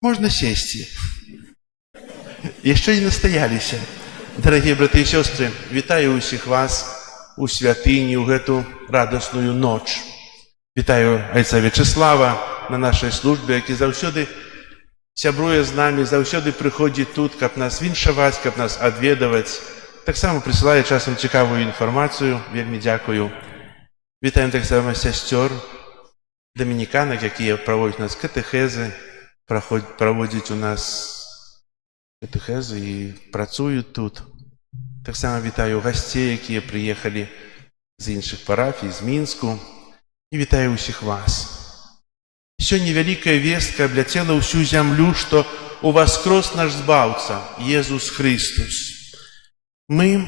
Можно сесть. Еще не настоялись. Дорогие братья и сестры, вітаю усіх вас у святыні ў гэту радасную ноч. Вітаю айца Вячеслава на нашай службе, які заўсёды сябруе з намі, заўсёды прыходзіць тут, каб нас віншаваць, каб нас адведаваць. Таксама прысылае часам цікавую інфармацыю, вельмі дзякую. Вітаем таксама сясцёр, дамініканак, якія праводзяць у нас катэхезы, праводзяць у нас катэхезы і працуюць тут. Таксама вітаю гасцей, якія прыехалі з іншых парафій, з Мінску. І вітаю ўсіх вас. Сёння вялікая вестка абляцела ўсю зямлю, што уваскрос наш Збаўца, Езус Христус. Мы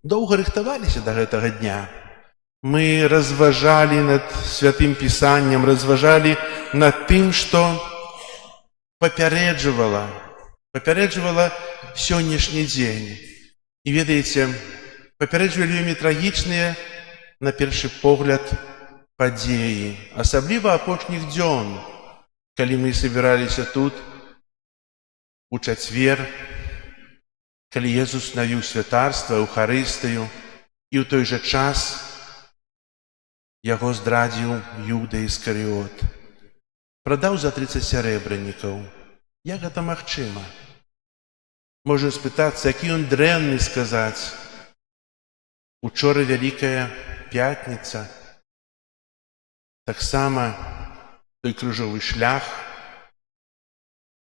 доўга рыхтаваліся да гэтага дня. Мы разважалі над Святым Пісаннем, разважалі над тым, што папярэджвала сённяшні дзень. І ведаеце, папярэджвалі вельмі трагічныя, на першы погляд, падзеі, асабліва апошніх дзён, калі мы собіраліся тут у чацвер, калі Езус навіў святарства, Эўхарыстыю, і ў той жа час яго здрадзіў Юда Іскарыёт. Прадаў за 30 сярэбранікаў. Як гэта магчыма? Можна спытацца, які ён дрэнны, сказаць. Учора Вялікая Пятніца. Таксама той крыжовы шлях,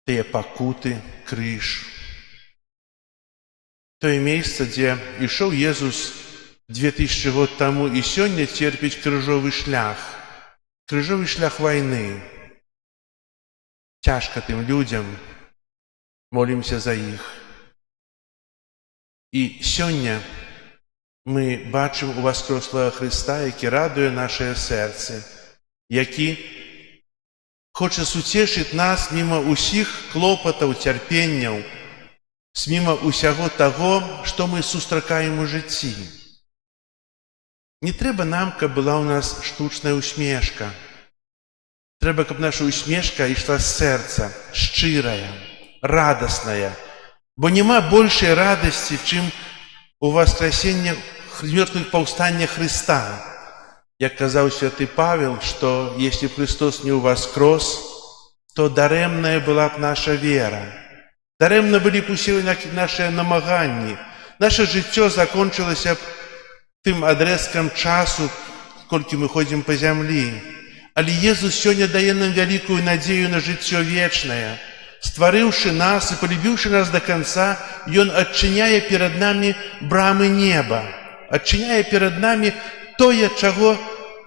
тыя пакуты, крыж. Тое месца, дзе ішоў Езус 2000 год таму і сёння церпіць крыжовы шлях вайны. Цяжка тым людзям, молімся за іх. І сёння мы бачым уваскрослага Хрыста, які радуе нашае сэрцы, які хоча суцешыць нас міма ўсіх клопатаў, цярпенняў, міма ўсяго таго, што мы сустракаем у жыцці. Не трэба нам, каб была ў нас штучная усмешка. Трэба, каб наша усмешка ішла з сэрца, шчырая, радасная. Бо няма большай радасці, чым у воскресенні мёртвых паўстання Хрыста. Як казаў святы Павел, што если б Христос не ўваскрос, то дарэмная была б наша вера. Дарэмна былі б усе нашыя намаганні. Наша жыццё закончылася б тым адрэзкам часу, колькі мы ходзім па зямлі. Але Езус сёння дае нам вялікую надзею на жыццё вечнае. Стварыўшы нас і полюбіўшы нас до конца, Ён адчыняе перад намі брамы неба, адчыняе перад намі тое, чаго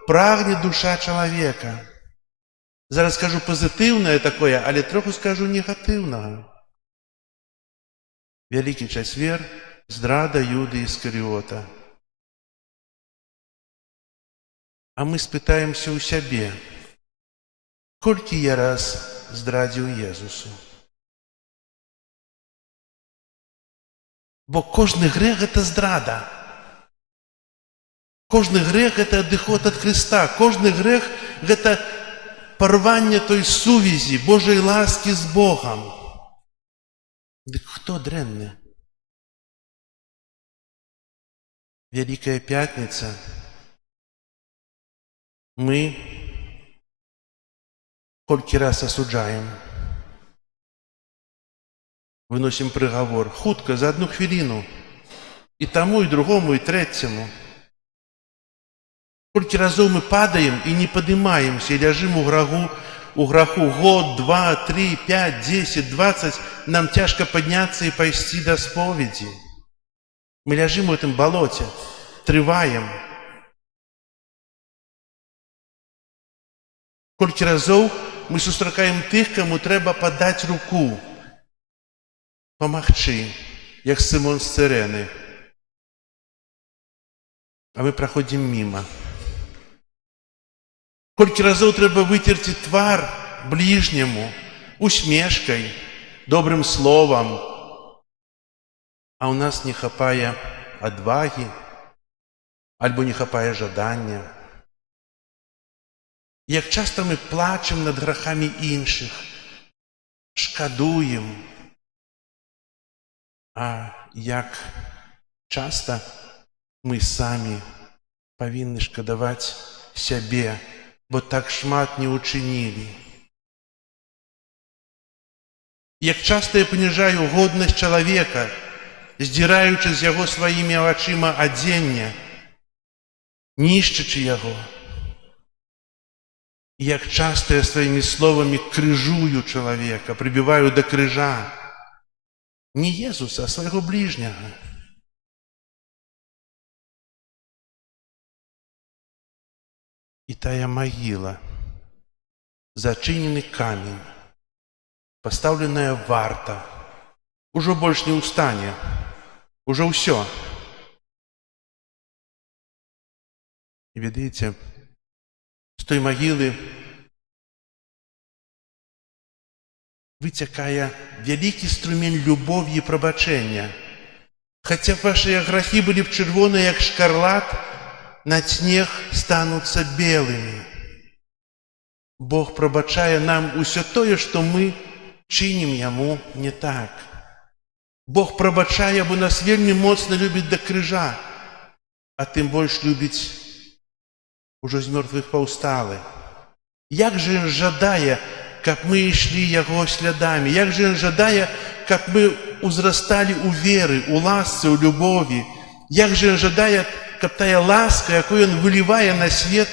прагне душа чалавека. Зараз скажу пазітыўнае такое, але троху скажу негатыўнага. Вялікі чацвер, здрада Юды Іскарыёта. А мы спытаемся ў сябе, колькі я раз здрадзіў Езусу. Бо кожны грэх – гэта здрада. Кожны грэх – гэта адыход ад Хрыста. Кожны грэх – гэта парванне той сувязі, Божай ласкі з Богам. Дык хто дрэнны? Вялікая Пятніца. Мы колькі раз асуджаем. Выносім прыгавор. Хутка, за 1 хвіліну. І таму, і другому, і трэцяму. Колькі разоў мы падаем і не падымаемся, і ляжым у граху год, 2, 3, 5, 10, 20, нам цяжка падняцца і пайсці да споведзі. Мы ляжим в этом болоте, трываем. Колькі разоў мы сустракаем тых, каму трэба падаць руку, памагчы, як Сымон з Цырэны. А мы праходзім міма. Колькі разоў трэба выцерці твар бліжняму, усмешкай, добрым словам, а ў нас не хапае адвагі, альбо не хапае жадання. Як часта мы плачем над грахамі іншых, шкадуем, а як часта мы самі павінны шкадаваць сябе, бо так шмат не ўчынілі. Як часта я паніжаю годнасць чалавека, здзіраючы з яго сваімі вачыма адзення, нішчачы яго. Як часта я сваімі словамі крыжую чалавека, прыбіваю да крыжа. Не Езуса, а свайго бліжняга. І тая магіла, зачынены камень, пастаўленая варта, ужо больш не ўстане, ужо ўсё. І ведаеце, з той магілы выцякае вялікі струмень любові і прабачэння. Хаця вашыя грахі былі б чырвоныя, як шкарлат, на снег стануцца белымі. Бог прабачае нам усё тое, што мы чынім яму не так. Бог прабачае, бо нас вельмі моцна любіць да крыжа, а тым больш любіць ужо з мёртвых паўсталы. Як жа ён жадае, каб мы ішлі яго слядамі, як жа ён жадае, каб мы узрасталі ў веры, у ласцы, у любові, як жа ён жадае, каб тая ласка, якую ён вылівае на свет,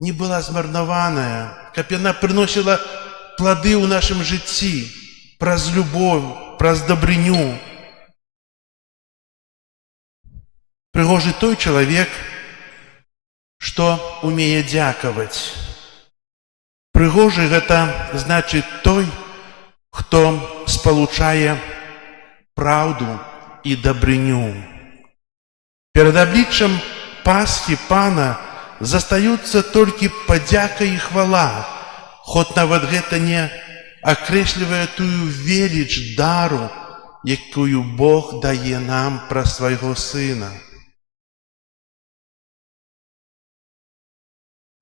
не была змарнаваная, каб яна прыносіла плады ў нашым жыцці праз любоў, праз дабрыню. Прыгожы той чалавек, што умее дзякаваць. Прыгожы гэта значыць той, хто спалучае праўду і дабрыню. Перад абліччам Пасхі Пана застаюцца толькі падзяка і хвала, хоць нават гэта не акрэслівае тую веліч дару, якую Бог дае нам праз свайго Сына.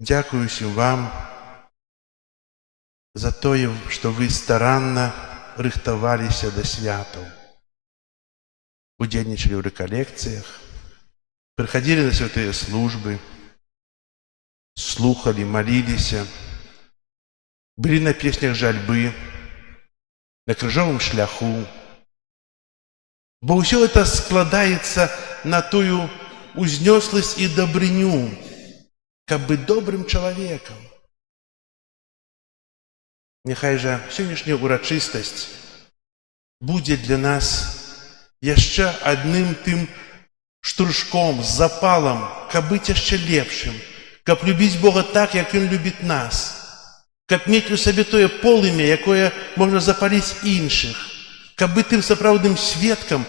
Дзякую усім вам за тое, што вы старанна рыхтаваліся да святаў, удзельнічалі ў рэкалекцыях, прыхадзілі на святыя службы, слухалі, маліліся, былі на песнях жальбы, на крыжовым шляху. Бо ўсё гэта складаецца на тую узнёсласць і дабрыню, каб быць добрым чалавекам. Няхай жа сённяшняя урачыстасць будзе для нас яшчэ адным тым штуршком, запалам, каб быць яшчэ лепшым, каб любіць Бога так, як Ён любіць нас, каб мець у сабе тое полымя, якое можна запаліць іншых, каб быць тым сапраўдным сведкам,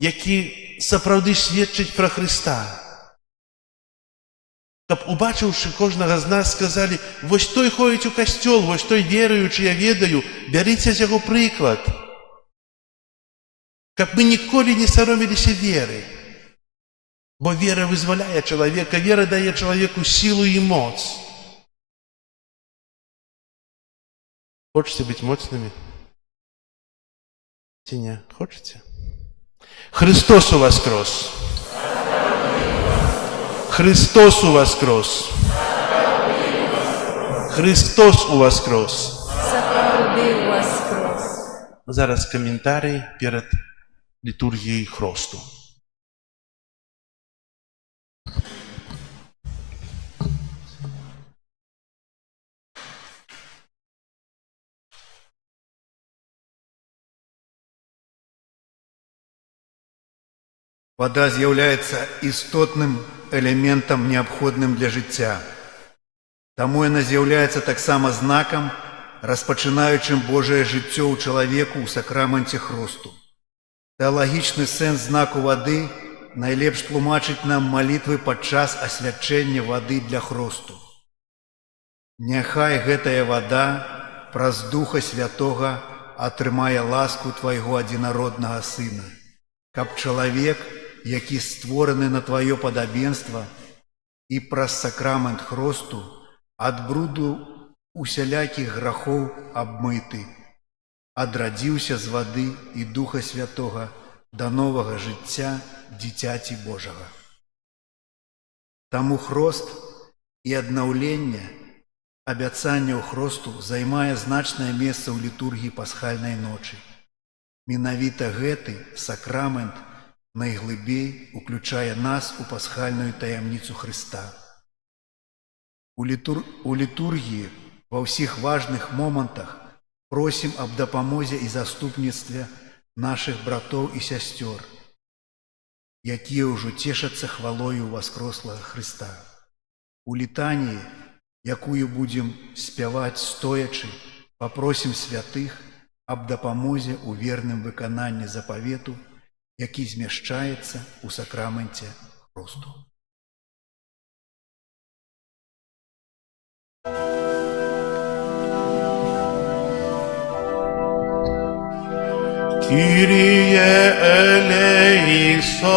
які сапраўды сведчыць пра Хрыста. Каб, убачыўшы кожнага з нас, сказалі: вось той ходзіць у касцёл, вось той веруючы, я ведаю, бярыце з яго прыклад. Каб мы ніколі не саромеліся веры, бо вера вызваляе чалавека, вера дае чалавеку сілу і моц. Хочаце быць моцнымі? Ці не? Хочаце? Христос уваскрос! Христос уваскрос! Христос уваскрос! Сапраўды ўваскрос! Зараз каментарый перад літургіяй хросту. Вода з'яўляецца істотным элементам, неабходным для жыцця. Таму яна з'яўляецца таксама знакам, распачынаючым Божае жыццё ў чалавеку ў сакраменце хросту. Тэалагічны сэнс знаку вады найлепш тлумачыць нам малітвы падчас асвячэння вады для хросту. Няхай гэтая вада праз Духа Святога атрымае ласку Твайго адзінароднага Сына, каб чалавек, які створаны на Тваё падабенства і праз сакрамент хросту ад бруду усялякіх грахоў абмыты, адрадзіўся з вады і Духа Святога да новага жыцця дзіцяці Божага. Таму хрост і аднаўленне абяцанняў хросту займае значнае месца ў літургіі пасхальнай ночы. Менавіта гэты сакрамент найглыбей уключае нас у пасхальную таямніцу Хрыста. У літургіі ва ўсіх важных момантах просім аб дапамозе і заступніцтве нашых братоў і сясцёр, якія ўжо цешацца хвалою воскреслага Хрыста. У літаніі, якую будзем спяваць стоячы, папросім святых аб дапамозе ў верным выкананні запавету, які змяшчаецца ў сакраменце хросту. Kyrie eleison,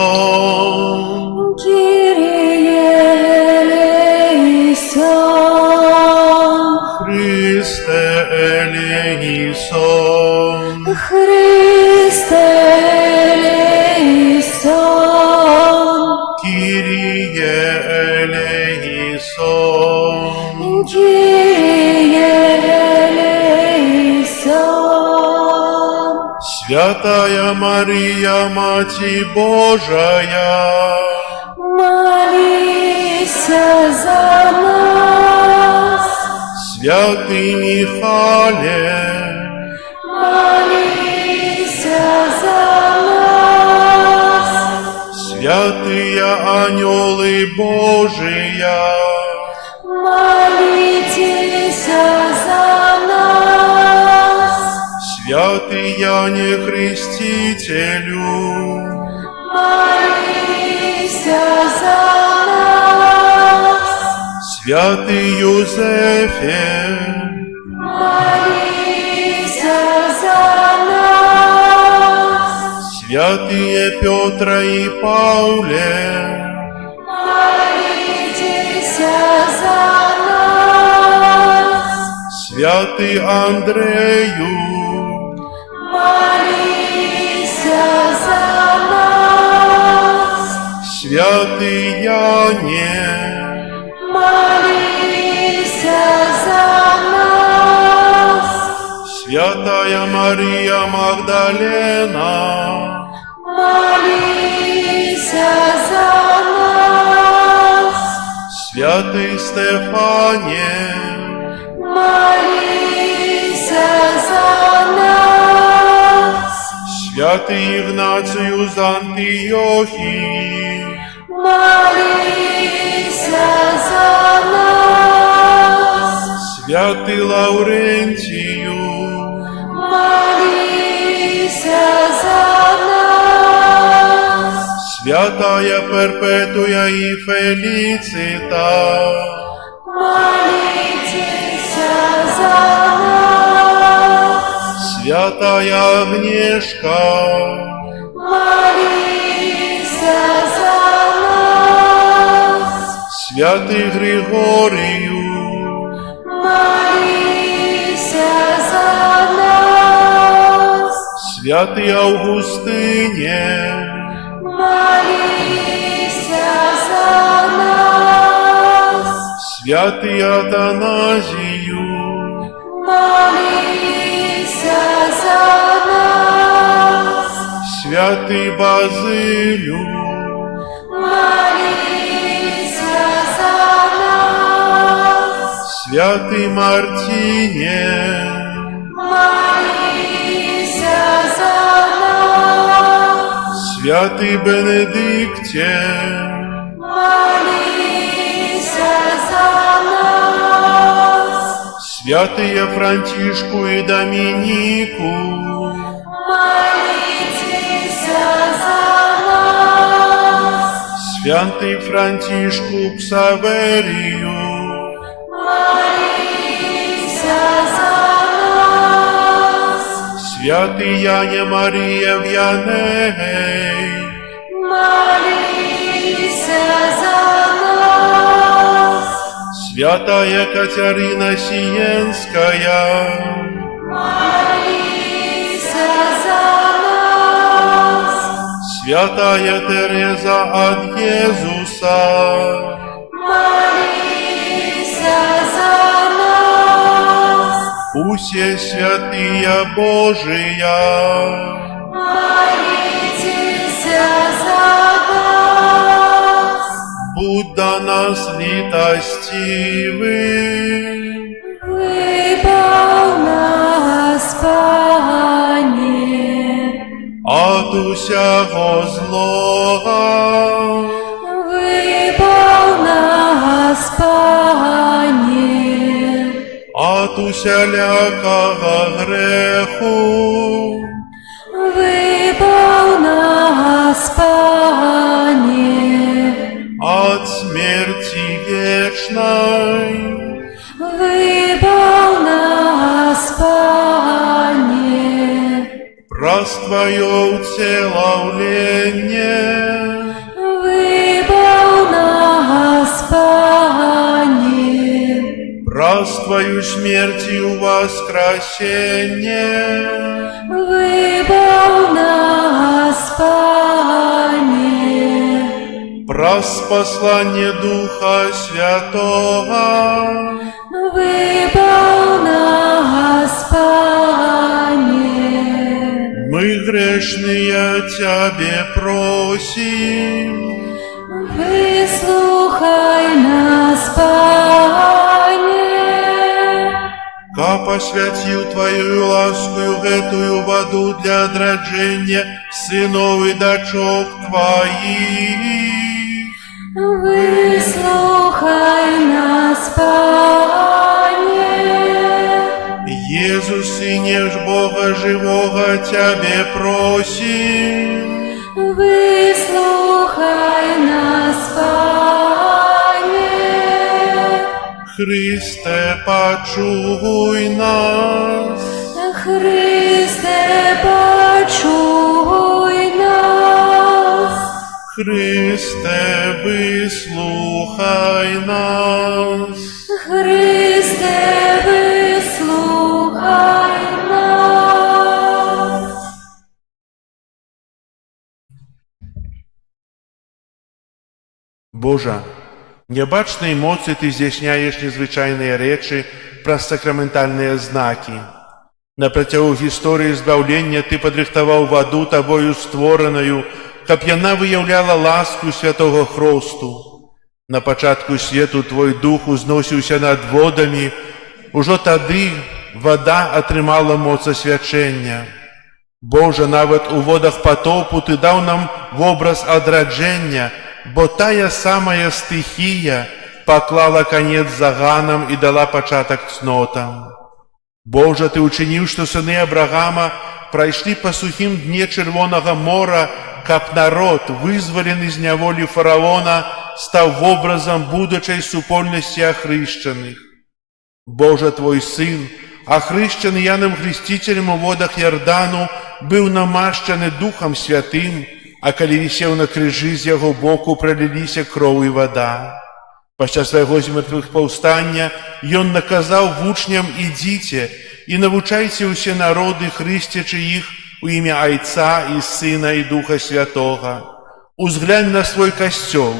Kyrie eleison, Christe eleison, Christe eleison, Kyrie eleison, Kyrie eleison. Святая Мария, Мати Божия, Молися за нас, Святый Михале, молися за нас, святые анёлы Божия, молитесь за нас, святый Яне Крестителю, молися за нас, святый Юзефе, молися за нас, святые Петра и Павле, молитесь за нас, святый Андрею, молися за нас, святый Яне, молися за нас, святая Мария Магдалена, молися за нас, святый Стефане, молися за нас, святый Игнацию из Антиохии, молися за нас, святый Лаврентию, молися за нас, святая Перпетуя и Фелицита, молитесь за нас, святая Агнешка, молися за нас, святый Григорию, молися за нас, святый Августыне, молися за нас, святый Атаназию, молися за нас, святый Базилю, молися за нас, святый Мартине, молися за нас, Святый Бенедикте, молися за нас. святые Франтишку и Доминику, Молитесь за нас. святый Франтишку Ксаверию, Молися за нас. святый Яне Мария Вьяней, Молися за нас. святая Катерина Сиенская, Молися за нас. святая Тереза от Иисуса, Молися за нас. усе святые Божия, Молитесь за нас. будь до нас литостивый. Выбав нас, Пане, От усяго злого, выбав нас, Пане, от усялякого греху, выбав нас, Пане, от смерти вечной, выбав нас, Пане, раз Твое уцеловление, выбав нас, Пане, раз Твою смерть и воскресение, выбав нас, Пане, раз послание Духа Святого, выбав нас, Пане. мы грешные Тебе просим. Выслухай нас, Пане. Ка посвятил Твою ласкою этую воду для отраджения сынов и дочок Твоих. Выслухай нас, Пане. Иисус, Сыне ж Бога живого, Тебе просим. Выслухай нас, Пане. Христе, почуй нас. Христе, почуй нас. Христе, выслухай нас. Христе, выслухай нас. Божа, небачнай моцы Ты здзяйсняеш незвычайныя рэчы праз сакраментальныя знакі. На працягу гісторыі збаўлення Ты падрыхтаваў ваду Табою створаную, каб яна выяўляла ласку святого хросту. На пачатку свету Твой дух узносіўся над водамі, ужо тады вада атрымала моц асвячэння. Божа, нават у водах патопу Ты даў нам вобраз адраджэння, бо тая самая стыхія паклала канец заганам і дала пачатак цнотам. Божа, Ты учыніў, што сыны Абрагама прайшлі па сухім дне Чырвонага мора, каб народ, вызвалены з няволі фараона, стаў вобразам будучай супольнасці ахрышчаных. Божа, Твой сын, ахрышчаны Янам Хрысціцелем у водах Ярдану, быў намашчаны Духам Святым, а калі вісеў на крыжы, з яго боку праліліся кроў і вада. Падчас свайго з мёртвых паўстання ён наказаў вучням: «Ідзіце і навучайце ўсе народы, хрысцячы іх у імя Айца і Сына і Духа Святога. Узглянь на свой касцёл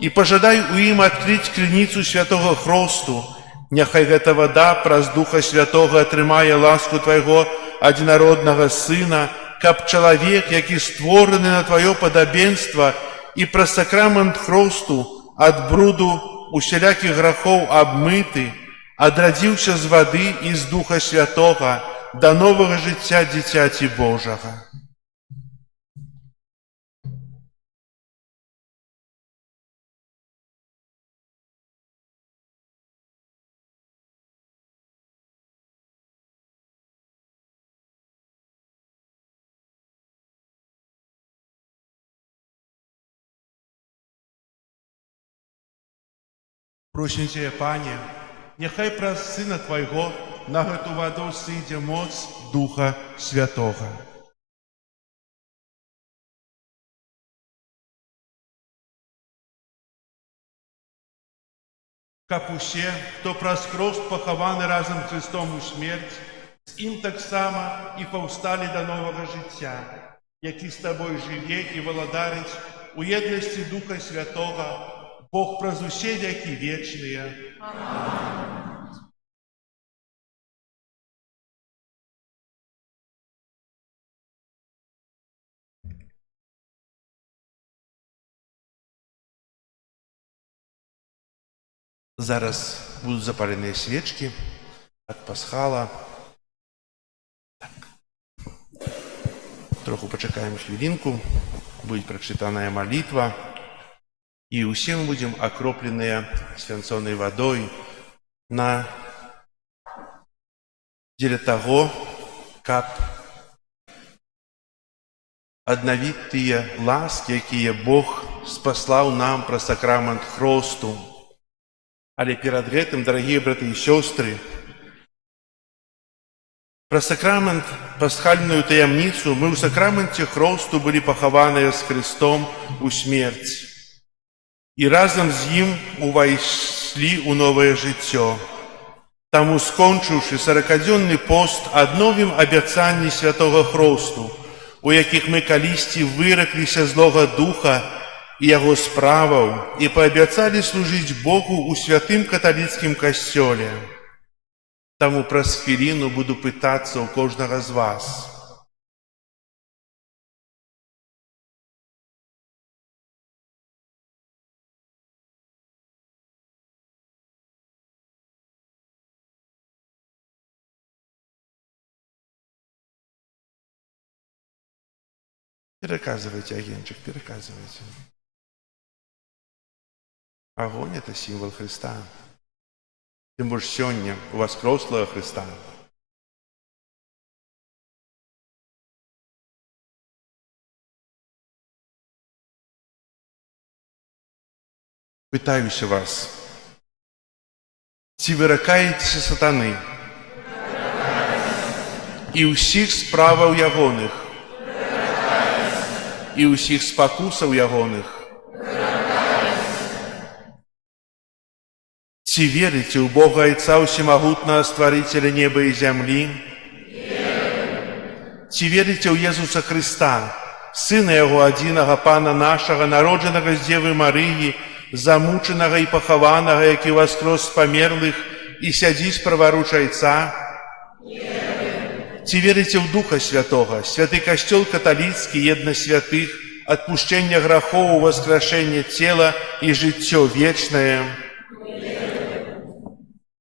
і пажадай у ім адкрыць крыніцу святога хросту. Няхай гэта вада праз Духа Святога атрымае ласку Твайго адзінароднага Сына, каб чалавек, які створаны на Тваё падабенства і праз сакрамент хросту ад бруду усялякіх грахоў абмыты, адрадзіўся з вады і з Духа Святога да новага жыцця дзіцяці Божага». Просім Цябе, Пане, няхай праз Сына Твайго на гэту ваду сыдзе моц Духа Святога. Каб усе, хто праз крост пахаваны разам з Христом у смерць, з ім таксама і паўсталі да новага жыцця, які з Табой жыве і валадарыць у еднасці Духа Святога, Бог праз усе векі вечныя. Зараз будут запаленные свечки от пасхала. Так. Троху почекаем хвилинку, будет прочитанная молитва, и все мы будем окропленные свянцоной водой на деле того, как аднавіць тыя ласки, якія Бог спаслаў нам праз сакрамент хросту. Але перад гэтым, дарагія браты і сёстры, праз сакрамент пасхальную таямніцу мы ў сакраменце хросту былі пахаваныя з Христом у смерць і разам з ім увайшлі ў новае жыццё. Таму, скончыўшы 40-дзённы пост, адновім абяцанні святога хросту, у якіх мы калісьці выракліся злога духа і яго справаў і паабяцалі служыць Богу ў святым каталіцкім касцёле. Таму праз хвіліну буду пытацца ў кожнага з вас. Переказывайте, агенчик, переказывайте. Огонь – это символ Христа. Тем больше сегодня у вас крослого Христа. Пытаюсь вас, ці выракаецеся сатаны і ўсіх справаў ягоных, і ўсіх спакусаў ягоных. Ці верыце ў Бога Айца Усемагутнага, Стварыцеля неба і зямлі? Ці верыце ў Езуса Христа, Сына Яго адзінага, Пана нашага, народжанага з Дзевы Марыі, замучанага і пахаванага, які воскрес з памерлых і сядзіць праваруч Айца? Ці верыце ў Духа Святога, святы касцёл каталіцкі, еднасць святых, адпушчэнне грахоў, воскрешэнне цела і жыццё вечнае?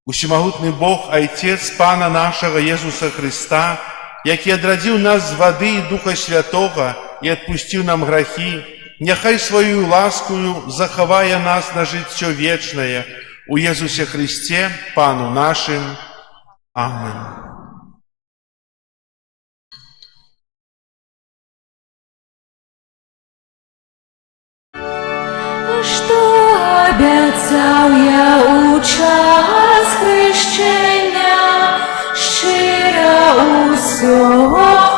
Усемагутны Бог, Айцец Пана нашага Езуса Христа, які адрадзіў нас з вады і Духа Святога і адпусціў нам грахі, няхай сваю ласкую захавае нас на жыццё вечнае у Езусе Христе, Пану нашым. Аминь. Што абяцаў я ў час хрещення, шчыра ўсё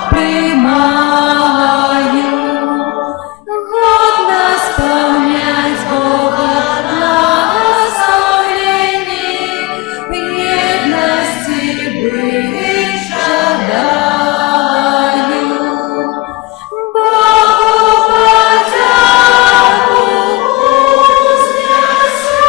прымаю, годна спаўняць Бога благословенні, в еднасці быць жадаю. Богу подяку узнесу,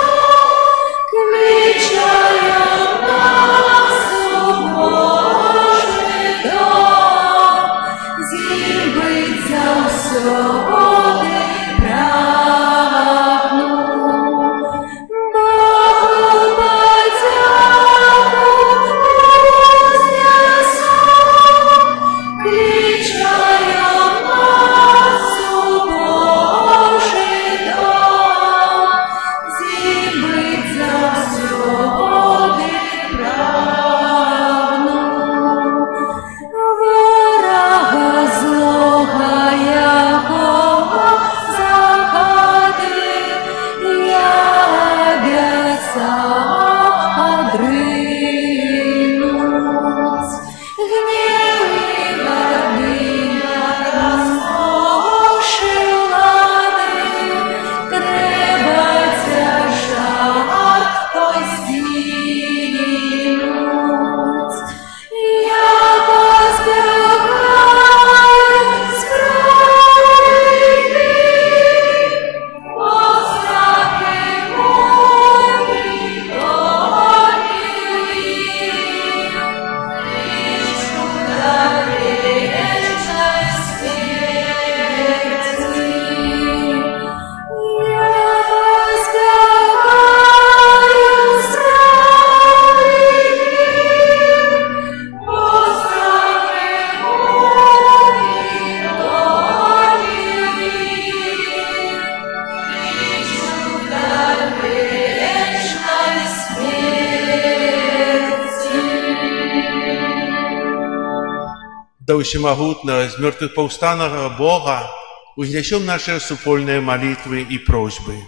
да усемагутнага, з мертвых паўстанага Бога узнесем наши супольные молитвы и просьбы.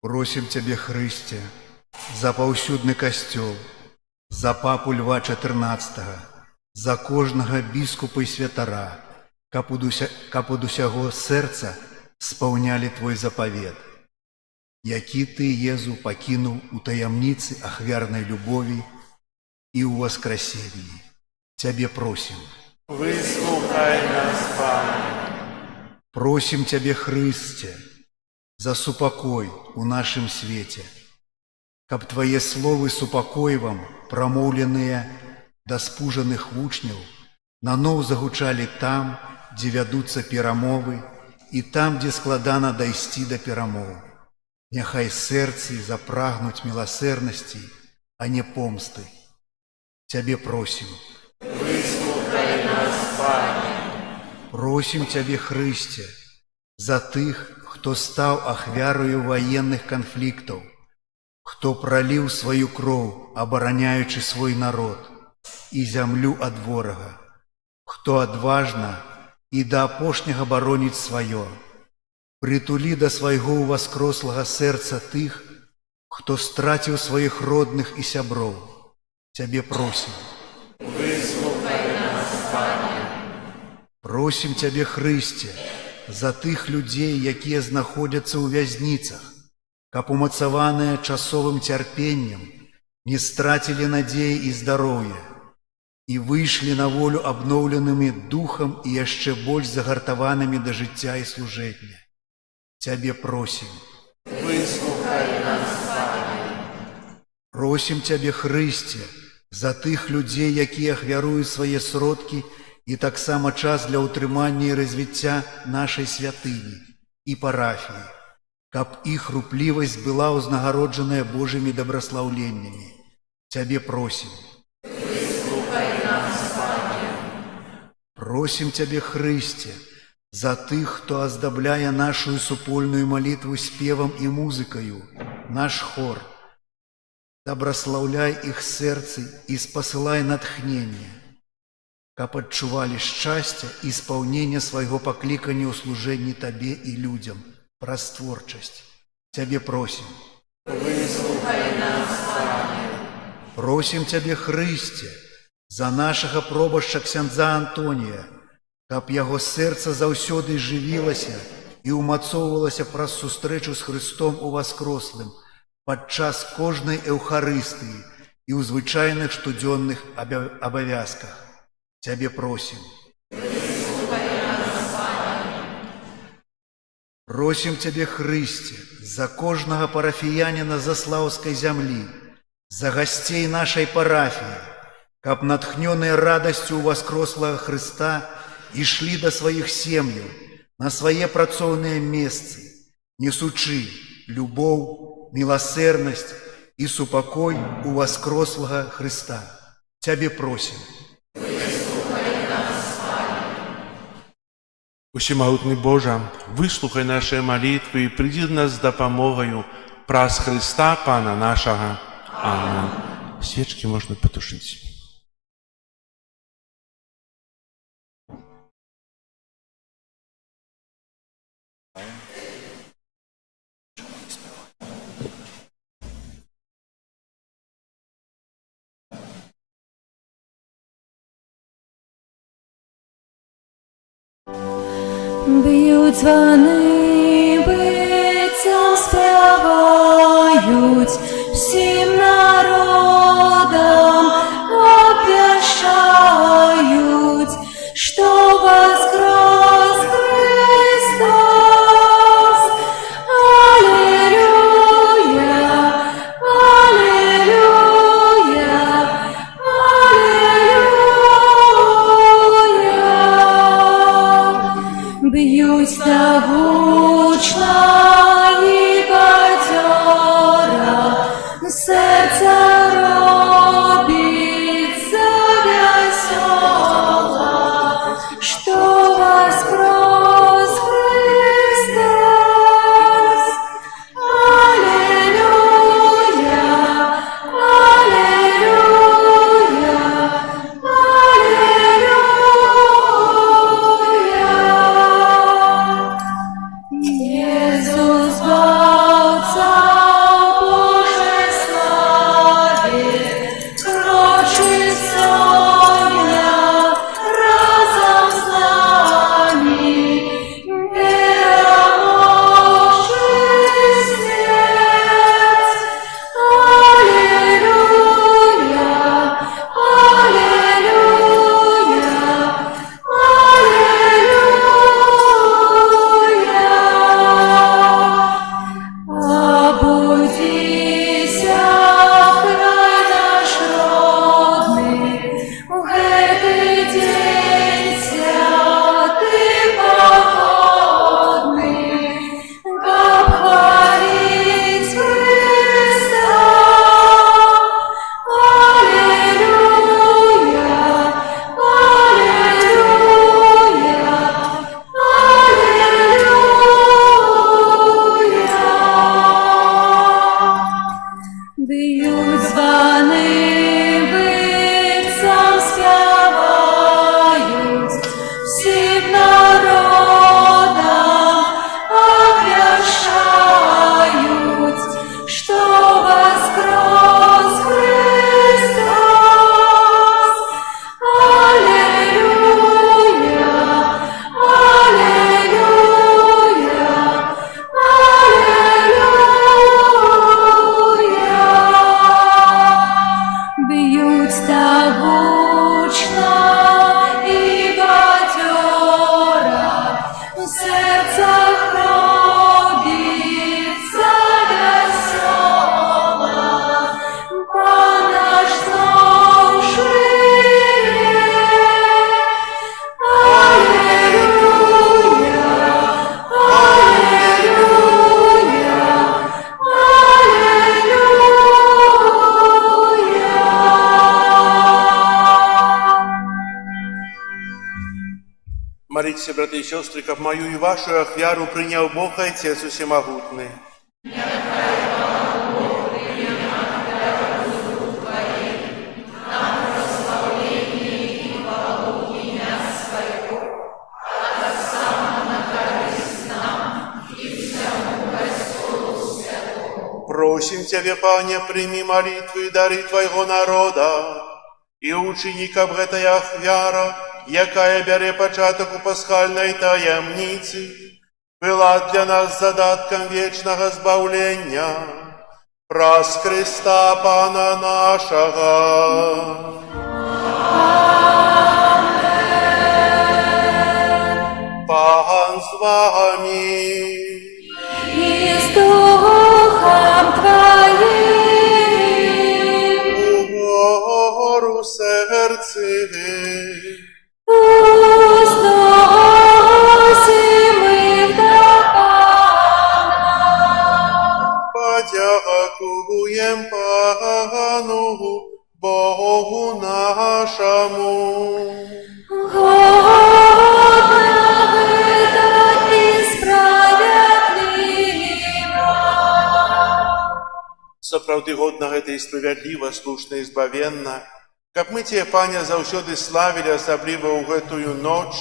Просім Цябе, Хрысце, за паўсюдны касцёл, за папу Льва XIV, за кожнага біскупа і святара, каб ад усяго сэрца спаўнялі Твой запавет, які Ты, Езу, пакінуў у таямніцы ахвярнай любові і ў воскресенні. Цябе просім. Выслухай нас, Пане. Просім Цябе, Хрысце, за супакой у нашым свеце, каб Твае словы супакойвам, прамоўленыя да спужаных вучняў, наноў загучалі там, дзе вядуцца перамовы, і там, дзе складана дайсці да перамоў. Няхай сэрцы запрагнуць міласэрнасці, а не помсты. Цябе просім. Выслухай нас, Пане. Просім Цябе, Хрысце, за тых, хто стаў ахвярою ваенных канфліктаў, хто праліў сваю кроў, абараняючы свой народ і зямлю ад ворага, хто адважна і да апошняга бароніць сваё. Прытулі да свайго ўваскрослага сэрца тых, хто страціў сваіх родных і сяброў. Цябе просім. Выслухай нас, Пане. Просім Цябе, Хрысце, за тых людзей, якія знаходзяцца ў вязніцах, каб умацаваныя часовым цярпеннем не страцілі надзеі і здароўя і выйшлі на волю абноўленымі духам і яшчэ больш загартаванымі да жыцця і служэння. Цябе просім. Выслухай нас, Пане. Просім Цябе, Хрысце, за тых людзей, якія ахвяруюць свае сродкі і таксама час для ўтрымання і развіцця нашай святыні і парафіі, каб іх руплівасць была ўзнагароджаная Божымі добраслаўленнямі. Цябе просім. Выслухай нас, Пане. Просім Цябе, Хрысце, за тых, хто аздабляе нашу супольную малітву спевам і музыкаю, наш хор. Добраслаўляй іх сэрцы і спасылай натхненне, каб адчувалі шчасце і спаўнення свайго паклікання ў служэнні Табе і людзям праз творчасць. Цябе просім. Выслухай нас, Пане. Просім Цябе, Хрысце, за нашага пробашча ксяндза Антонія, каб яго сэрца заўсёды жывілася і ўмацоўвалася праз сустрэчу з Хрыстом Уваскрослым падчас кожнай эўхарыстыі і ў звычайных штодзённых абавязках. Цябе просім. Просім Цябе, Хрысце, за кожнага парафіяніна заслаўскай зямлі, за гасцей нашай парафіі, каб натхнёныя радасцю ўваскрослага Хрыста ішлі да сваіх сем'яў, на свае працоўныя месцы, несучы любоў, міласэрнасць і супакой ўваскрослага Хрыста. Цябе просім. Усемагутны Божа, выслухай наши молитвы и приди нас с допомогою праз Христа Пана нашего. Аминь. Свечки можно потушить. Б'ють звони, биться співають, всім народам обвящають, що воскрес Христос. Аллилуйя, аллилуйя, аллилуйя. Б'ють та гучно і бадьора, серце гучна і бадьора, в серцях робиться весела, Пана ж знов живе. Алілуя, алілуя, алілуя. Молитесь, браты и сестры, как мою и вашу ахвяру принял Бог Отец Всемогутный. Просим Тебя, Пане, прими молитвы и дары Твоего народа, и учини, об этой ахвяра, якая бере початок у пасхальной таямницы, была для нас задатком вечного збавления, праз Христа Пана нашего. Пан с вами. І з Духом Твоїм Угору серці. узносимо до Пана. Подякуєм Пану Богу нашому. Сапраўды годна гэта і справядліва, слушна і збавенна, каб мы Тебе, Пане, заўсёды славілі, асабліва ў гэтую ноч,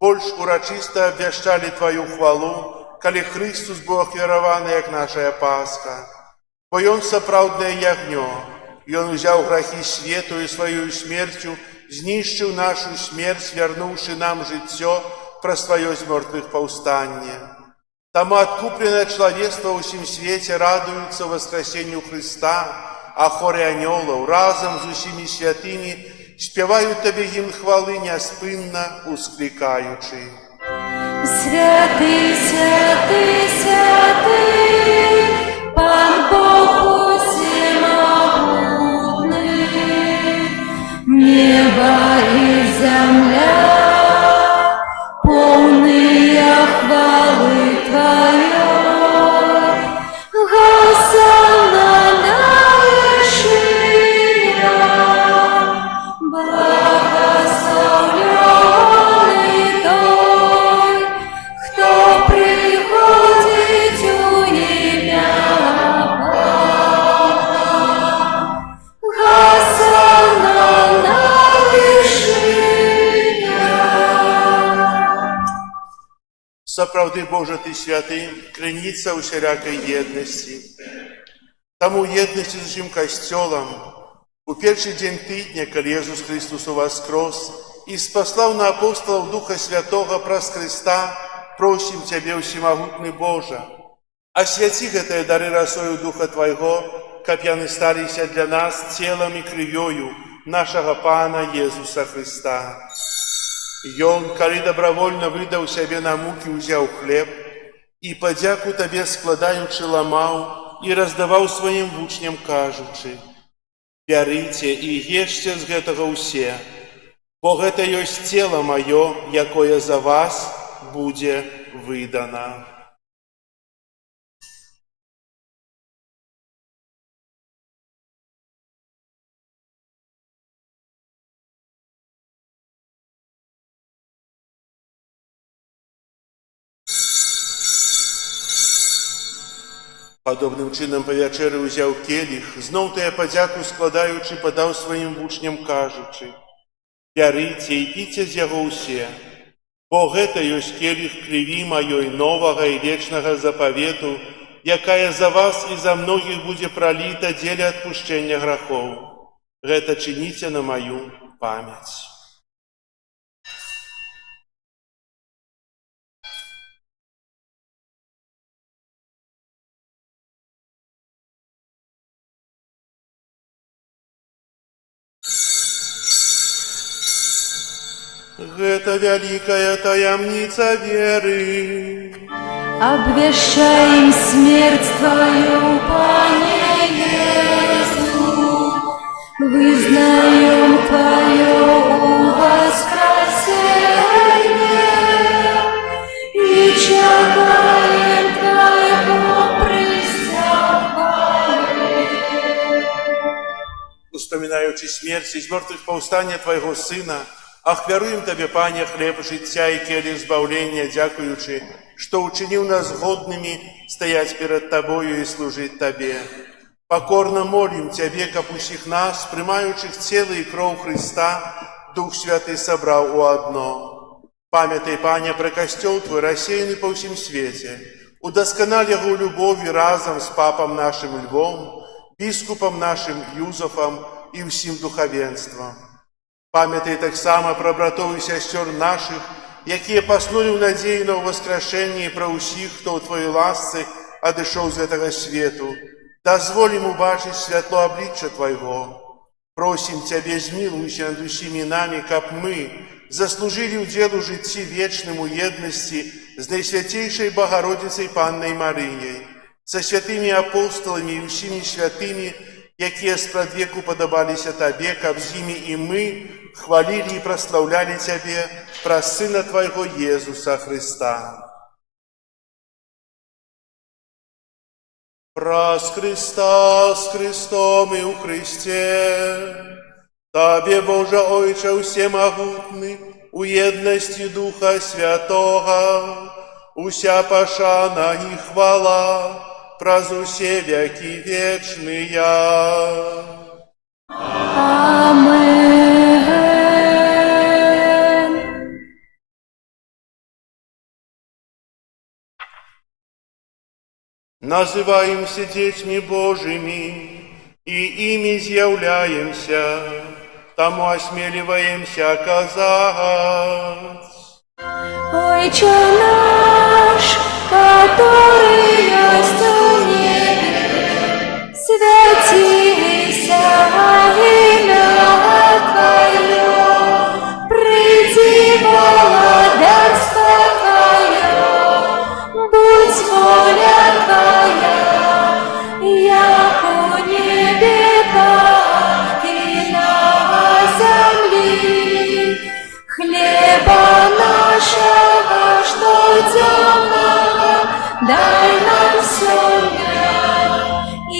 больш урачыста абвяшчалі Тваю хвалу, калі Христус быў ахвяраваны, як нашая Пасха. Бо Ён сапраўднае ягнё, Ён узяў грахі свету і сваёю смерцю знішчыў нашу смерць, вярнуўшы нам жыццё праз сваё з мёртвых паўстанне. Таму адкупленае чалавецтва ў усім свеце радуюцца воскресенню Христа, а хоры анёлаў разам з усімі святымі спяваюць Табе гімн хвалы няспынна усклікаючы. Святый, святый, святый, Пан Бог всемогутный, небо и земля полные хвалы Твоей. Госанна на вершинах, благословенный той, кто приходит у имя Бога. Госанна на вершинах. Сапраўды, Божа, Ты святы, крыніца усялякай еднасці. Таму еднасці з усім касцёлам у першы дзень тыдня, калі Езус Христус уваскрос і спаслаў на апостолаў Духа Святога праз Христа, просім Цябе, усемагутны Божа, асвяці гэтыя дары расою Духа Твайго, каб яны сталіся для нас целам і крывёю нашага Пана Езуса Христа. Ён, калі добровольно выдаў сябе на мукі, узяў хлеб і падзяку Табе складаючы ламаў і раздаваў сваім вучням, кажучы: «Бярыце і ешце з гэтага ўсе, бо гэта ёсць цела маё, якое за вас будзе выдана». Падобным чынам па вячэры ўзяў келіх, зноў тая падзяку складаючы, падаў сваім вучням, кажучы: «Бярыце і піце з яго ўсе, бо гэта ёсць келіх крыві маёй новага і вечнага запавету, якая за вас і за многіх будзе праліта дзеля адпушчэння грахоў. Гэта чыніце на маю памяць». Гэта вялікая таямница веры. Обвещаем смерть Твою, Пане Иисус, вызнаем Твое воскресение и чекаем Твоего присягания. Успоминаючи смерть из мертвых повстания Твоего Сына, ахвяруем Тебе, Пане, хлеб життя и келих збавления, дякуючи, что учинил нас годными стоять перед Тобою и служить Тебе. Покорно молим Тебе, как усіх нас, приймаючих тело и кров Христа, Дух Святый собрал у одно. Памятай, Пане, про костел Твой, рассеянный по всем свете, удоскональ его любовью разом с Папом нашим Львом, Біскупом нашим Юзофом и всім духовенством. Памятай так само про братов и сестер наших, якія паснули в надеї на воскрешение, про усіх, хто у Твоей ласці одышоў з этого свету. Дозволь им убачить святло обличчя Твоего. Просим Тебе, змилуйся над усіми нами, каб мы заслужили уделу житті вечному едности с Наисвятейшей Богородицей Панной Марией, со святыми апостолами и усіми святыми, якія спрадвеку подобалися Тебе, каб з ими и мы хвалили и прославляли Тебе про Сына Твоего Иисуса Христа. Прас Христа с Христом и у Христе, Тебе, Боже Ойче всемогутный, у едности Духа Святого, уся пошана и хвала, праз усе веки вечные. Амен. Называемся детьми Божьими, и ими з'являемся, тому осмеливаемся оказать. Отче наш, который есть в небе, святися имя Твое, приди владарство Твое, будь воля Твоя, яко в небе, так и на земле. Хлеба нашего, что темного, дай нам сегодня, и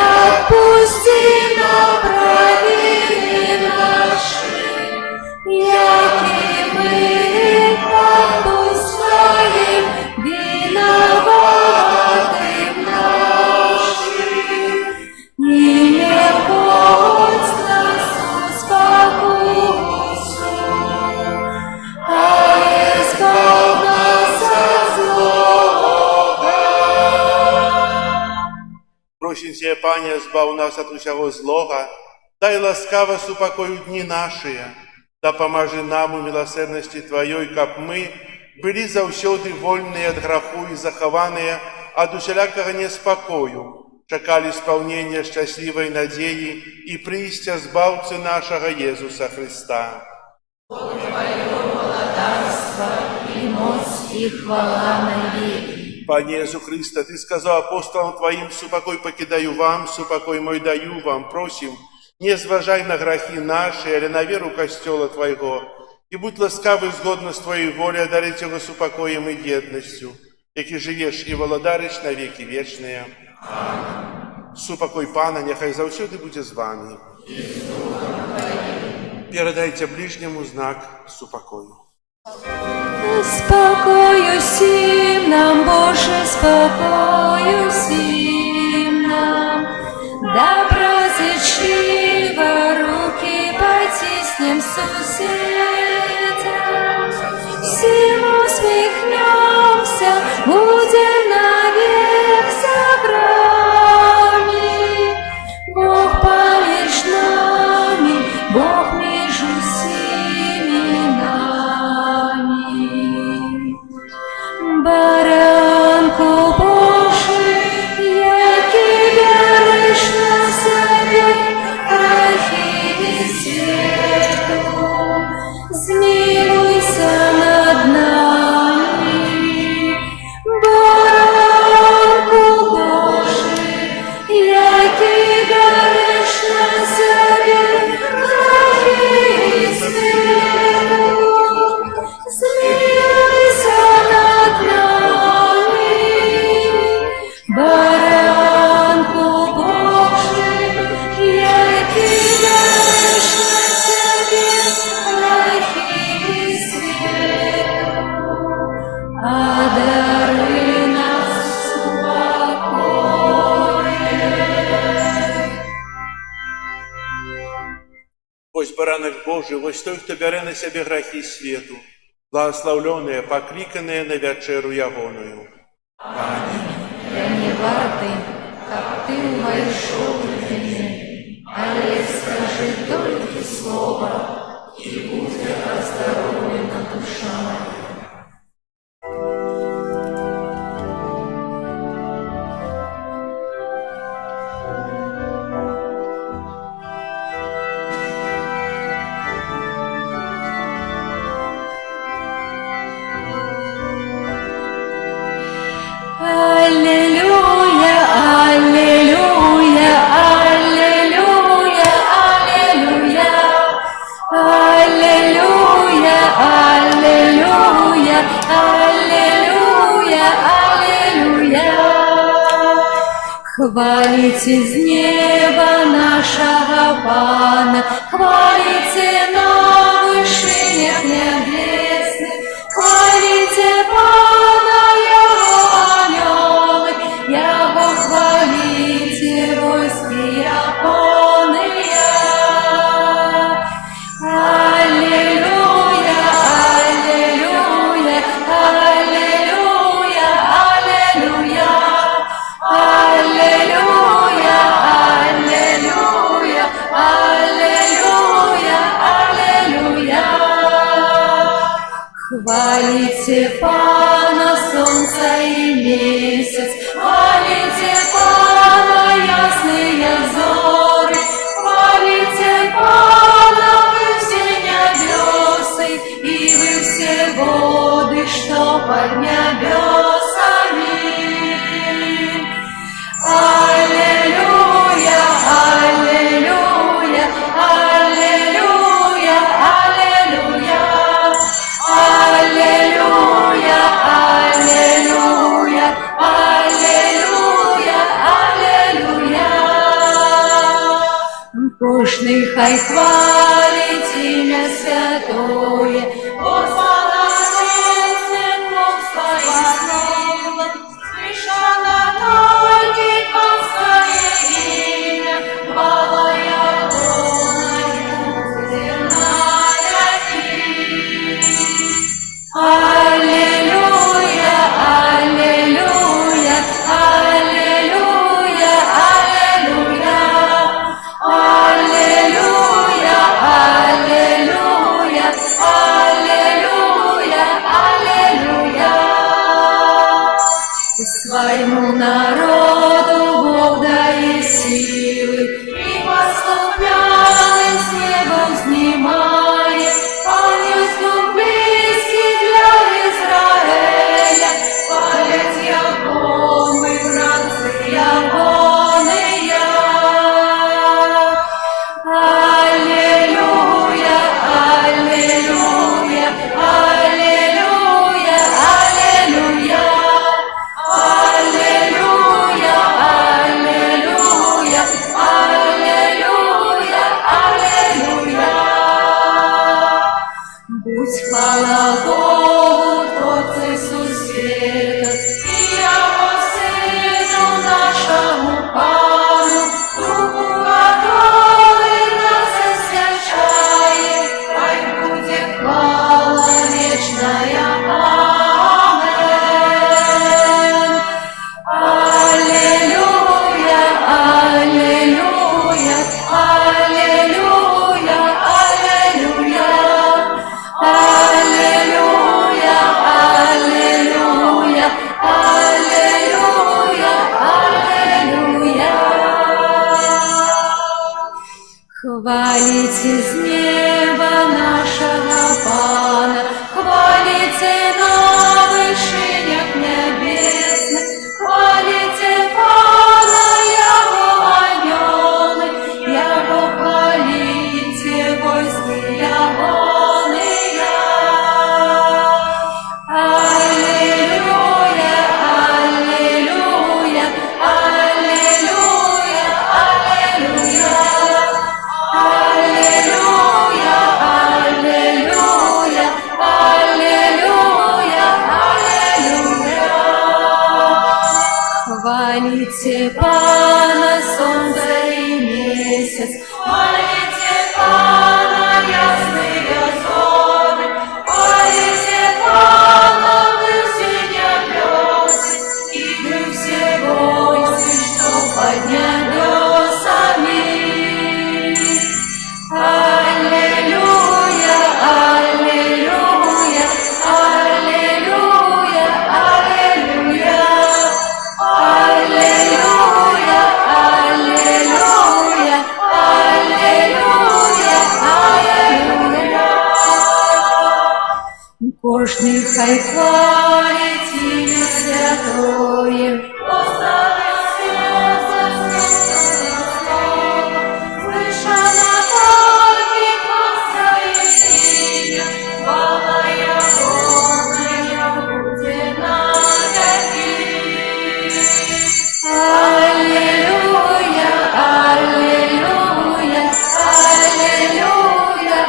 отпусти нам провины наши, яки мы отпускаем виноватым нашим. И не вводь нас в спокусу, а избавь нас от злого. Просим Тебя, Пане, збав нас от усього злого, дай ласкаво супокою дни наши, да поможи нам у милосердности Твоей, каб мы были завсёды вольные от граху и захованные от усялякого неспокою, чекали исполнения счастливой надеи и прийстя Збавцы нашего Иисуса Христа. И мощь, и хвала навеки. Пане Иисус Христе, Ты сказал апостолам Твоим: «Супокой покидаю вам, супокой мой даю вам». Просим, не зважай на грехи наши, или на веру костела Твоего, и будь ласкавый згодно с Твоей волей одарить его супокоем и едностью, яки живешь и володариш на веки вечные. Супокой Пана, нехай завсёды буде з вами. Передайте ближнему знак супокою. Спокою сим нам, Боже, спокою сим нам, доброзычливо руки потиснем соседям, всем усмехнемся, будем навек собраны. Бог помеж нами, Бог между всеми нами. Баранку Божий, яки веришь на себе, грехи свету, Божий, вось той, хто бярэ на сябе грахі свету, благословленные, покликанные на вечеру ягоную. Я не варты, как ты увайшоў у мяне, але скажи толькі слова, і будзе аздароўлена душа моя. Аллилуйя, аллилуйя, аллилуйя, аллилуйя. Аллилуйя, аллилуйя, аллилуйя, аллилуйя. Хвалите з неба нашего Пана, хвалите на вышинях небесных, хвалите Пана, Его анёлы, Его хвалите войски япония. Аллилуйя, аллилуйя, аллилуйя, аллилуйя. Аллилуйя, аллилуйя, аллилуйя, аллилуйя. Хвалите Пана, солнце и месяц, хвалите Пана, ясные зоры, хвалите Пана, вы все небесы, и вы все воды, что под небесами. Аллилуйя, аллилуйя, аллилуйя, аллилуйя. Аллилуйя, аллилуйя, аллилуйя, аллилуйя. Кожний хай хвалить ім'я святое, Господа Бог своє слово, слышано тільки Господє ім'я, хвала Ягоною, земная тінь. Аллилуйя, аллилуйя, аллилуйя, аллилуйя. Аллилуйя, Безбожный хай хвалит имя святое. Поставь сердце святое слово, слышано так и Твое имя, хвала Ягоная будет на веки. Аллилуйя, аллилуйя, аллилуйя, аллилуйя.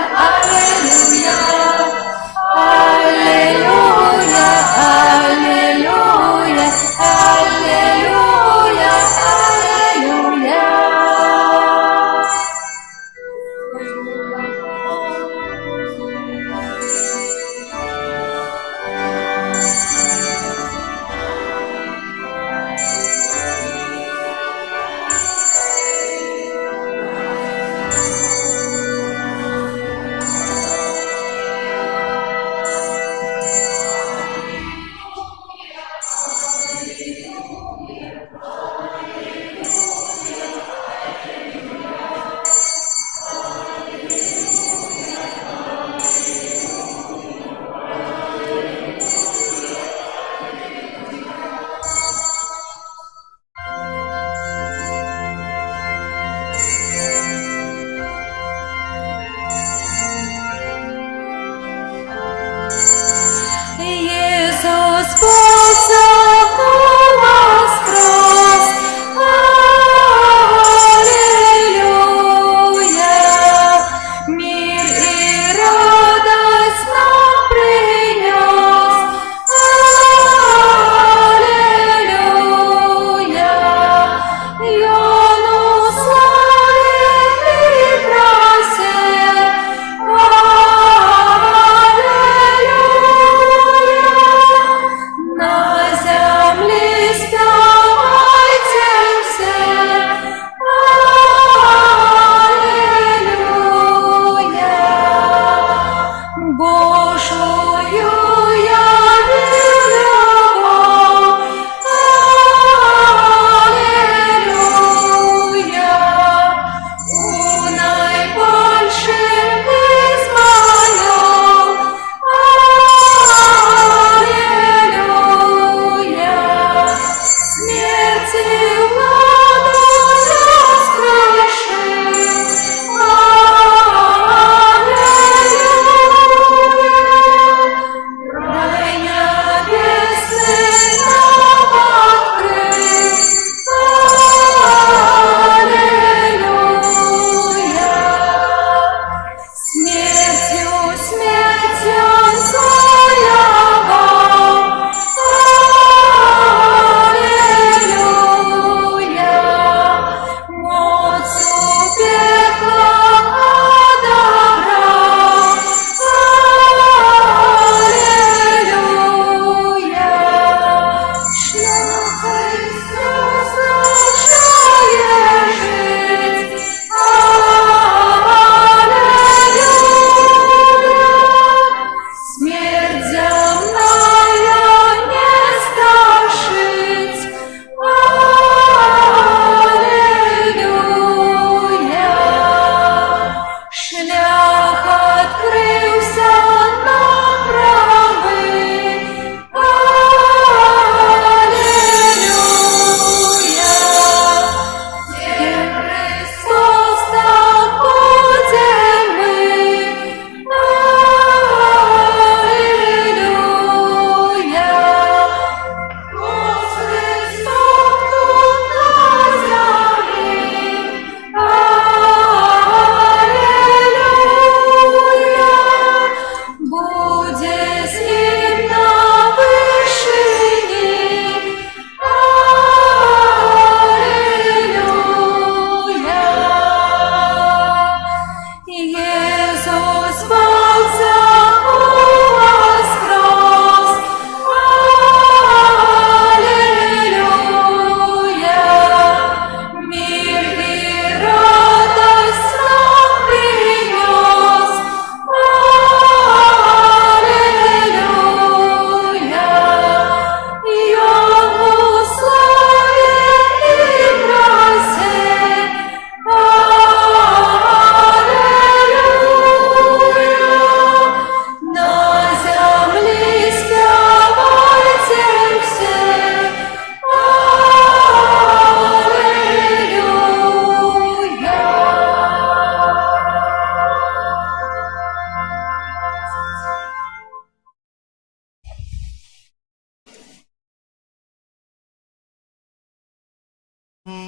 Аллилуйя, аллилуйя,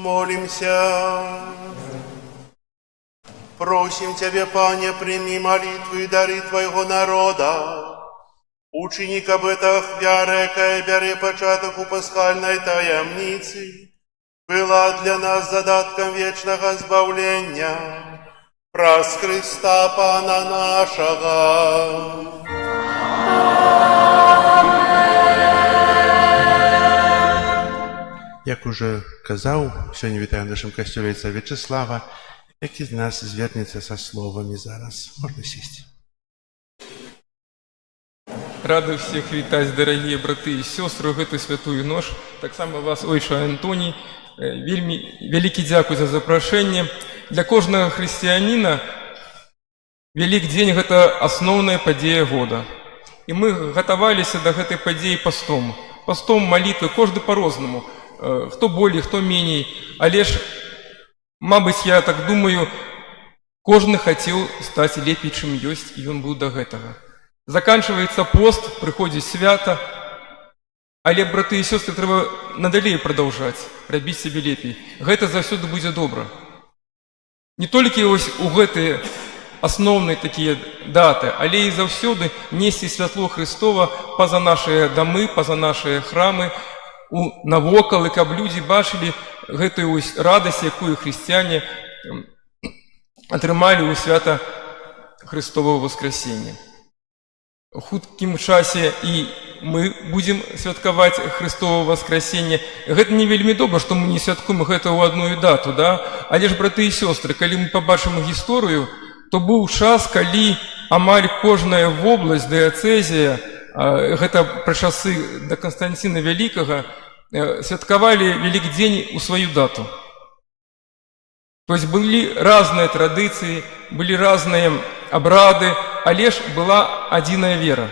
Молимся. Просим Тебя, Пане, прими молитвы и дары Твоего народа. Ученик об этом вяры, кая бяры початок у пасхальной таямницы, была для нас задатком вечного збавления. Праз Христа Пана нашего. Як уже казаў, сёння вітаем в нашым касцёле отца Вячеслава, які з нас звернецца са словамі зараз. Можна сесть. Рады всех вітаць, дарагія браты і сёстры, ў гэтую святую ноч. Таксама вас, ойча Антоній, вельмі вялікі дзякуй за запрашэнне. Для кожнага хрысціяніна Вялікдзень – гэта асноўная падзея года. І мы гатаваліся да гэтай падзеі пастом. Пастом, малітвы, кожны па-рознаму. Хто болей, хто меней. Але ж, мабыць, я так думаю, кожны хацеў стаць лепей, чым ёсць, і ён быў да гэтага. Заканчваецца пост, прыходзіць свята, але, браты і сёстры, трэба надалей прадаўжаць, рабіць сябе лепей. Гэта заўсёды будзе добра. Не толькі вось у гэтыя асноўныя такія даты, але і заўсёды несці святло Христова па-за нашыя дамы, па-за нашыя храмы, навокал, і каб людзі бачылі гэтую радасць, якую хрысціяне атрымалі ў свята Христового Воскресення. У хуткім часе і мы будзем святкаваць Христово Воскресення. Гэта не вельмі добра, што мы не святкуем гэта ў адную дату, да? Але ж, браты і сёстры, калі мы пабачым гісторыю, то быў час, калі амаль кожная вобласць, дыяцэзія, гэта пры часы да Канстанціна Вялікага, святкавалі Великдзень у сваю дату. То есть былі разныя традыцыі, былі разныя абрады, але ж была адзіная вера.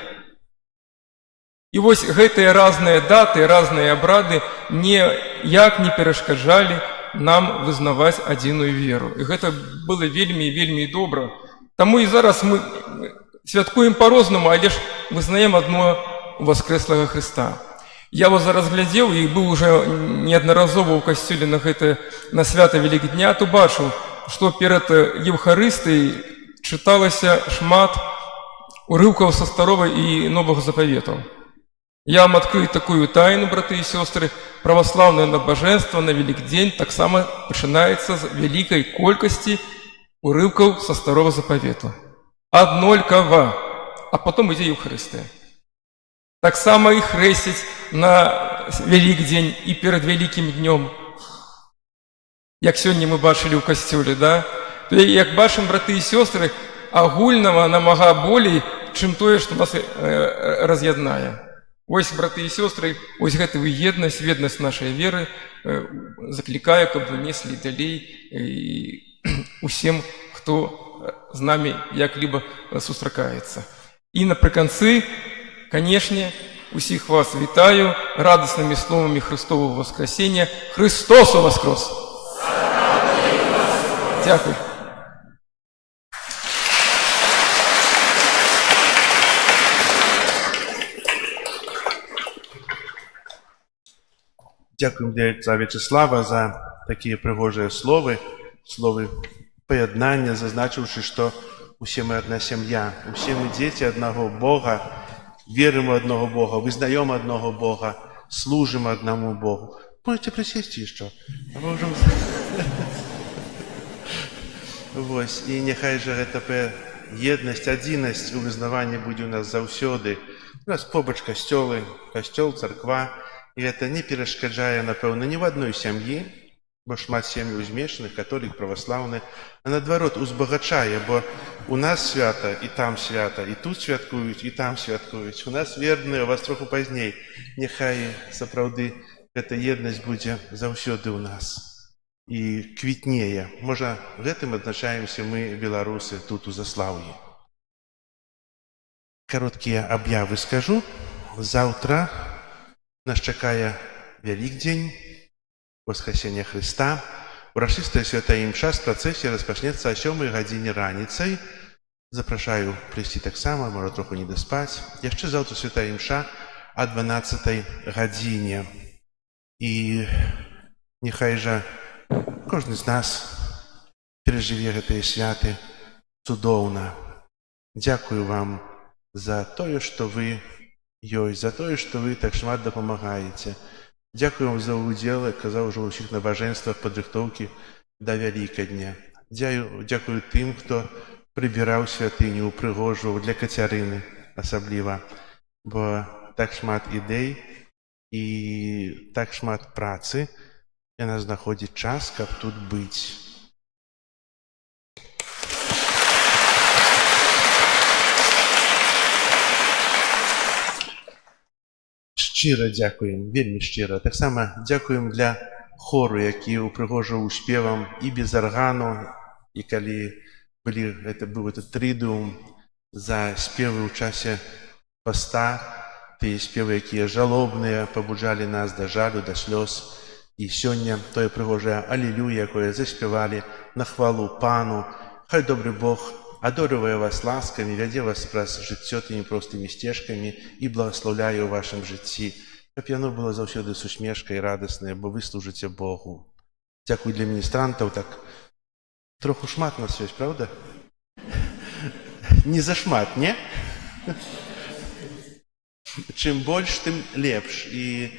І вось гэтыя разныя даты, разныя абрады ніяк не перашкаджалі нам вызнаваць адзіную веру. І гэта было вельмі і вельмі добра. Таму і зараз мы святкуем па-рознаму, але ж вызнаем адно воскрэслага Христа. Я вас зараз глядзеў і быў уже неаднаразова ў касцёле на свята Великдня, то бачыў, што перад Еўхарыстыяй чыталася шмат урыўкаў са Старога і Новага Запаветаў. Я вам адкрыю такую тайну, браты і сёстры, праваслаўнае набажэнства на Великдзень таксама пачынаецца з вялікай колькасці урыўкаў са Старога Запавету. Аднолькава, а потом ідзе Еўхарыстыя. Таксама і хрэсцяць на Великдзень і перад Вялікім днём. Як сёння мы бачылі ў касцёле, да? Як бачым, браты і сёстры, агульнага намага болей, чым тое, што нас раз'яднае. Вось, браты і сёстры, вось гэтую еднасць, веднасць нашай веры заклікаю, каб вы неслі далей усім, хто з намі як-либо сустракаецца. І напрыканцы, конечно, усіх вас вітаю радостными словами Христового Воскресения. Христос воскрес! Дякую. Дякуем для отца Вячеслава за такие пригожие словы поєднання, зазначивши, что усе мы одна семья, усе мы дети одного Бога, верим в одного Бога, вызнаем одного Бога, служим одному Богу. Можете присесть еще. Вось, і нехай же гэта єднасць, адзінасць у вызнаванні будзе у нас заўсёды. У нас побач касцёлы, касцёл, царква, і гэта не перашкаджае, напэўна, ні в адной сям'і, бо шмат сем'яў змешаных, католік, праваслаўны, а наадварот узбагачае, бо у нас свята, і там свята, і тут святкуюць, і там святкуюць. У нас верныя, у вас троху пазней. Нехай сапраўды гэта єднасць будзе заўсёды ў нас. І квітнее. Можа, гэтым адзначаемся мы, беларусы, тут у Заслаўі. Кароткія аб'явы скажу. Заўтра нас чакае Вялікдзень, Воскресення Христа. Урачыстая святая імша з працэсіі распачнецца о 7 гадзіне раніцай. Запрашаю прыйсці таксама, можа троху не даспаць. Яшчэ заўтра святая імша о 12 гадзіне. І нехай жа кожны з нас перажыве гэтыя святы цудоўна. Дзякую вам за тое, што вы ёсць, за тое, што вы так шмат дапамагаеце. Дзякую вам за ўдзел, як казаў ужо, ва ўсіх набажэнствах падрыхтоўкі да Вялікадня. Дзякую тым, хто прыбіраў святыню, упрыгожваў для Кацярыны асабліва, бо так шмат ідэй і так шмат працы яна знаходзіць час, каб тут быць. Шчыра дзякуем, вельмі шчыра. Таксама дзякуем для хору, які упрыгожваў спевам і без аргану, і калі быў этот трыдыум за спевы ў часе паста, тыя спевы, якія жалобныя, пабуджалі нас да жалю, да слёз. І сёння тое прыгожае алелюя, якое заспявалі на хвалу Пану. Хай добры Бог адорывае вас ласкамі, вядзе вас праз жыццё тымі простымі сцежкамі і благаслаўляе ў вашым жыцці, каб яно было заўсёды з усмешкай радаснае, бо вы служыце Богу. Дзякуй для міністрантаў, так троху шмат нас ёсць, правда? Не зашмат, не? Чым больш, тым лепш. І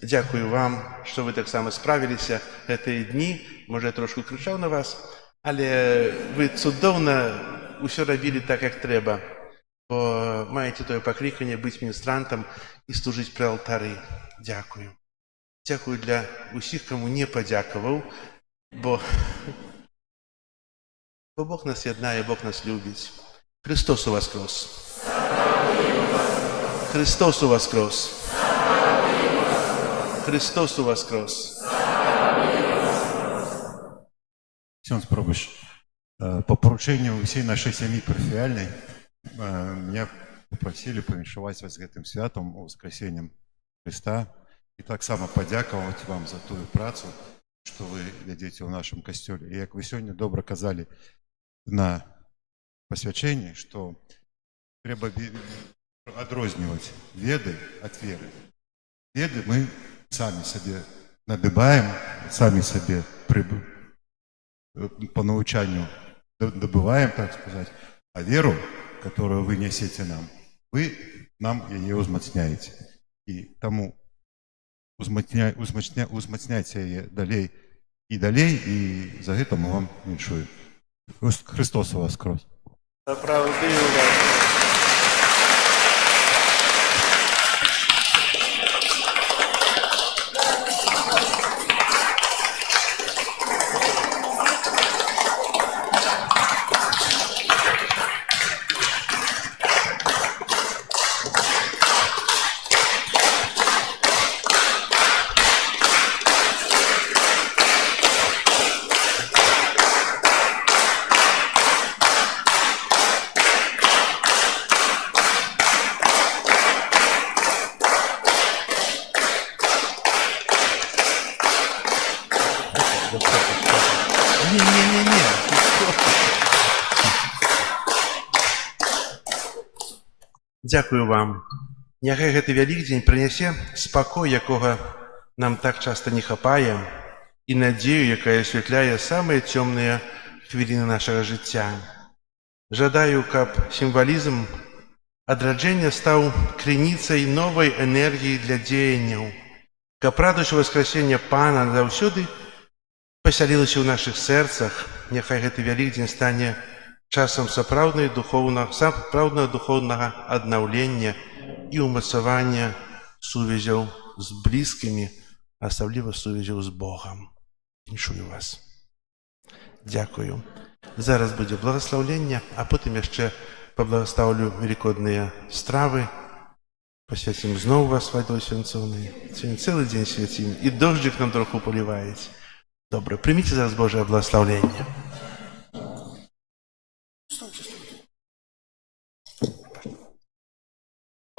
дзякую вам, што вы таксама справіліся гэтыя дні. Можа, я трошку крычаў на вас, але вы цудоўна ўсё рабілі так, як трэба, бо маеце тое пакліканне быць міністрантам і служыць пры алтары. Дзякую. Дзякую для ўсіх, каму не падзякаваў, бо Бог нас яднае, Бог нас любіць. Христос уваскрос! Христос уваскрос! Христос уваскрос! Ксёндз Пробыш, по поручению всей нашей семьи парафіяльнай меня попросили павіншаваць вас з гэтым святом, воскресеннем Христа, и таксама падзякаваць вам за тую працу, што вы вядзеце ў нашым касцёле. І як вы сёння добра казалі на пасвячэнні, што трэба адрозніваць веды ад веры. Веды мы самі сабе набываем, самі сабе по научанию добываем, так сказать, а веру, которую вы несете нам, вы нам ее узмацняете. И тому узмацняйте ее далей, и за это мы вам віншуем. Христос воскрес! Сапраўды у вас. Дзякую вам. Няхай гэты Вялікдзень прынясе спакой, якога нам так часта не хапае, і надзею, якая асвятляе самыя цёмныя хвіліны нашага жыцця. Жадаю, каб сімвалізм адраджэння стаў крыніцай новай энергіі для дзеянняў, каб радасць воскресення Пана заўсёды пасялілася ў нашых сэрцах. Няхай гэты Вялікдзень стане часам сапраўднага духоўнага аднаўлення і ўмацавання сувязяў з блізкімі, асабліва сувязяў з Богам. Віншую вас. Дзякую. Зараз будзе благаслаўленне, а потым яшчэ паблагаслаўлю велікодныя стравы. Пасвяцім зноў вас вадой свянцоўнай. Сёння цэлы дзень свяцім, і дожджык нам троху паліваеце. Добра, прыміце зараз Божае благаслаўленне.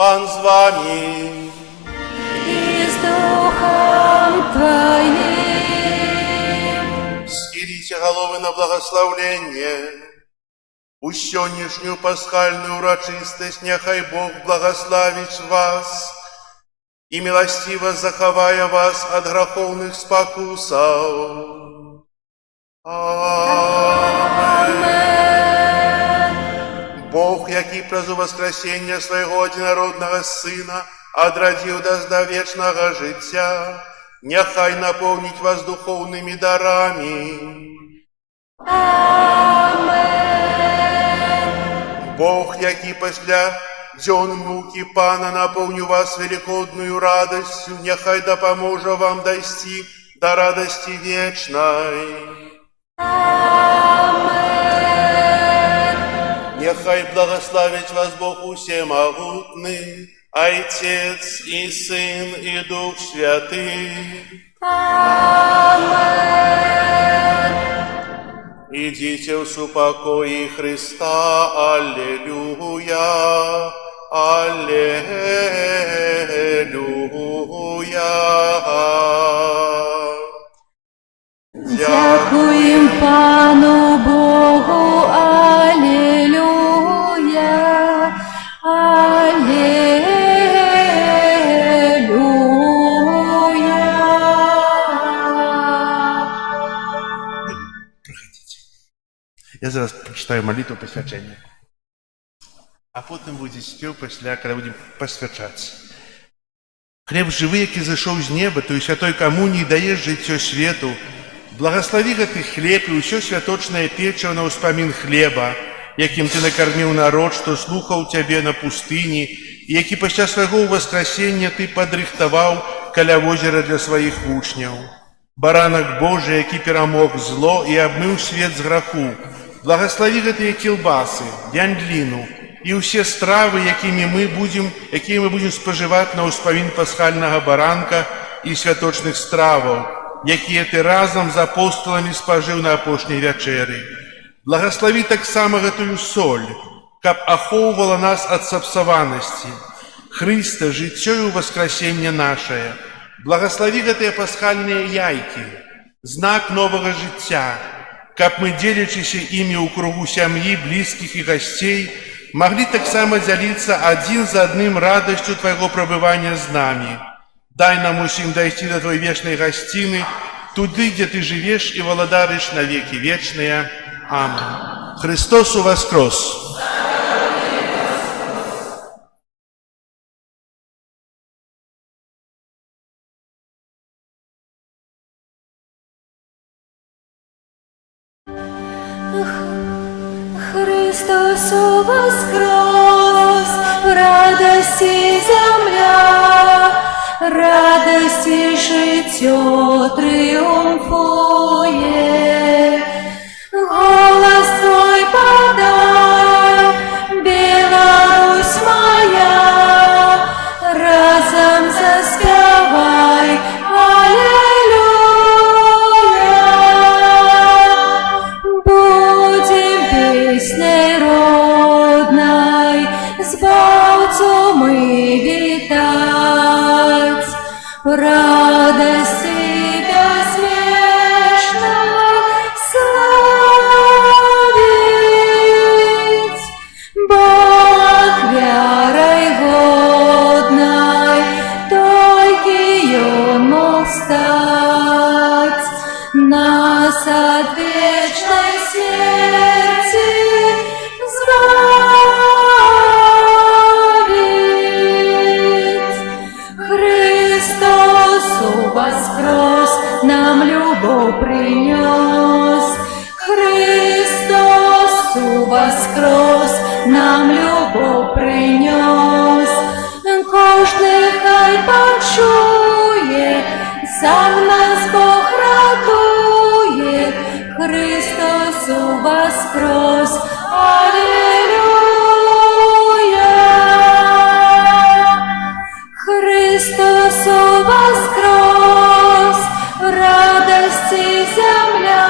Пан з вами. И с Духом Твоим. Схилите головы на благословление. У сённяшнюю пасхальную урачыстасць няхай Бог благословить вас и милостиво захавая вас от граховных спокусов. Бог, які праз воскресення свайго одинароднага Сына адрадзіў да вечнага жыцця, няхай напоўніць вас духоўнымі дарамі. Бог, які пасля дзён мукі Пана напоўніў вас велікодную радасцю, няхай дапаможа вам дайсці да радасці вечнай. Няхай благословить вас Бог усемогутный, Отец и Сын и Дух Святый. Идите в супокое Христа, аллилуйя, аллилуйя. Дякуем Пану Богу, аллилуйя, аллилуйя. Я зараз прачытаю малітву пасвячэння. А потым будзе спеў пасля, калі будзем пасвячацца. Хлеб жывы, які зышоў з неба, той святой камуніі даеш жыццё свету. Благослови гэты хлеб і ўсё святочнае печыва на ўспамін хлеба, якім ты накарміў народ, што слухаў цябе на пустыні, і які пасля свайго ўваскрасення ты падрыхтаваў каля возера для сваіх вучняў. Баранак Божы, які перамог зло і абмыў свет з граху. Благослови гэтыя кілбасы, яндліну і ўсе стравы, якія мы будзем спажываць на ўспамін пасхальнага баранка і святочных страваў, якія ты разам з апосталамі спажыў на апошняй вячэры. Благослови таксама гэтую соль, каб ахоўвала нас ад сапсаванасці. Хрыста, жыццё і ўваскрасенне нашае. Благослови гэтыя пасхальныя яйкі, знак новага жыцця, каб мы, дзелячыся імі ў кругу сям'і, блізкіх і гасцей, маглі таксама дзяліцца адзін з адным радасцю твайго прабывання з намі. Дай нам усім дайсці да твоей вечнай гасціны, туды, дзе ты жывеш і валадарыш на векі вечныя. Амин. Христос воскрес! Христос воскрес, в радости земля, радости життя тріумфує. Голос твой подай, Беларусь моя, разом заспевай, аллилуйя. Будем песней родной, Збавцу мы витать, в радости безмежной славить. Бог верой годной, только Он мог стать нас от вечной смерти избавить. Христос воскрес, нам любовь принес. Христос воскрес, нам любовь принес. Кожний хай почує, сам нас Бог радує. Христос воскрес, аллилуйя. Христос воскрес, радости земля,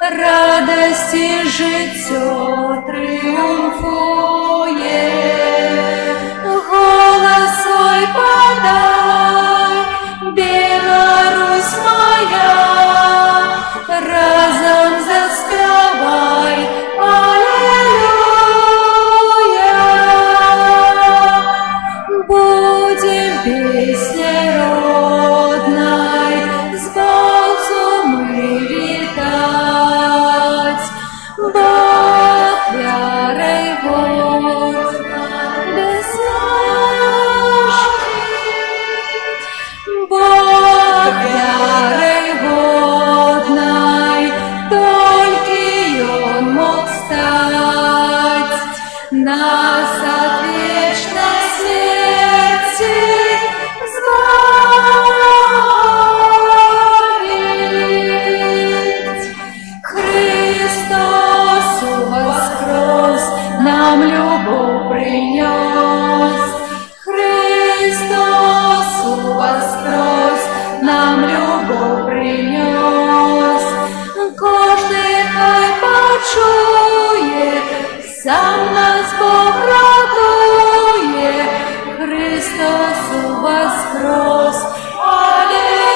радости життя тріумфує. нас от вечной смерти избавить. Христос воскрес, нам любовь принес. Христос воскрес, нам любовь принес. Каждый хай почує, сам нас Бог радує. Христос воскрес, аллилуйя.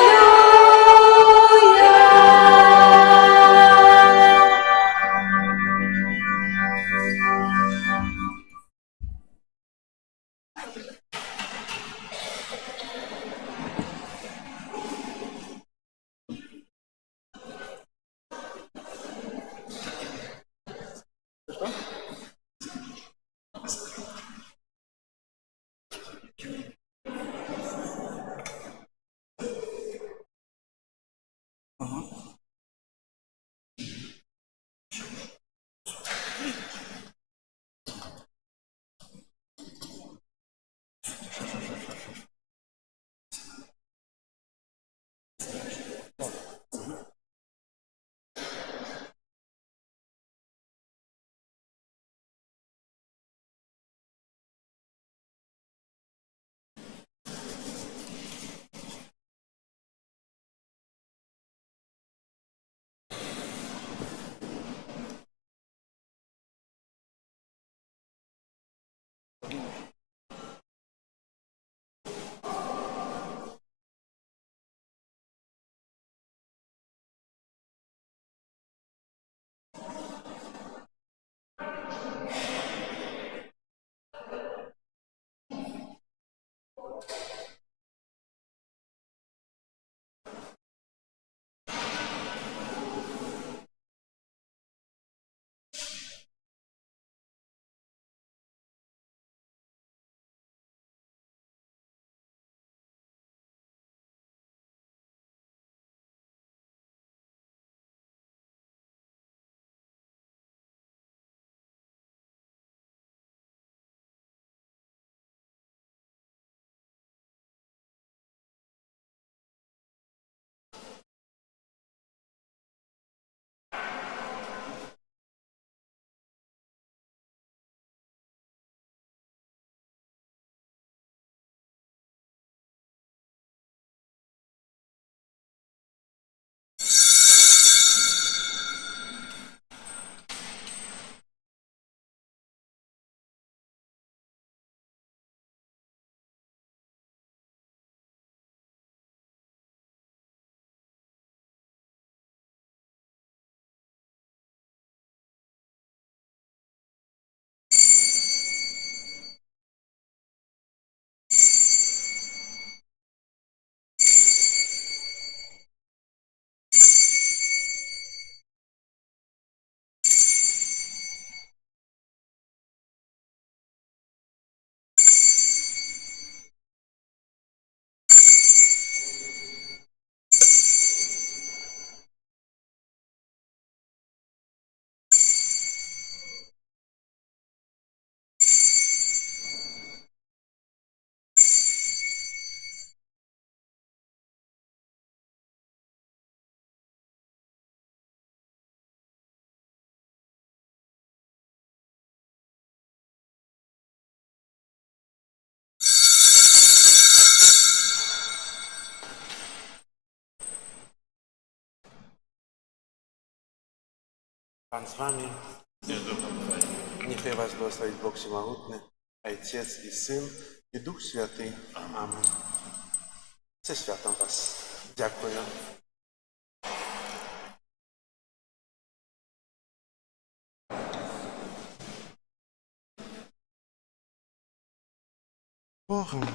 Pan z wami. Niechaj was błogosławi Bóg Wszechmogutny, Ojciec i Syn i Duch Święty. Amen. Ze światą was. Dziękuję. Богом.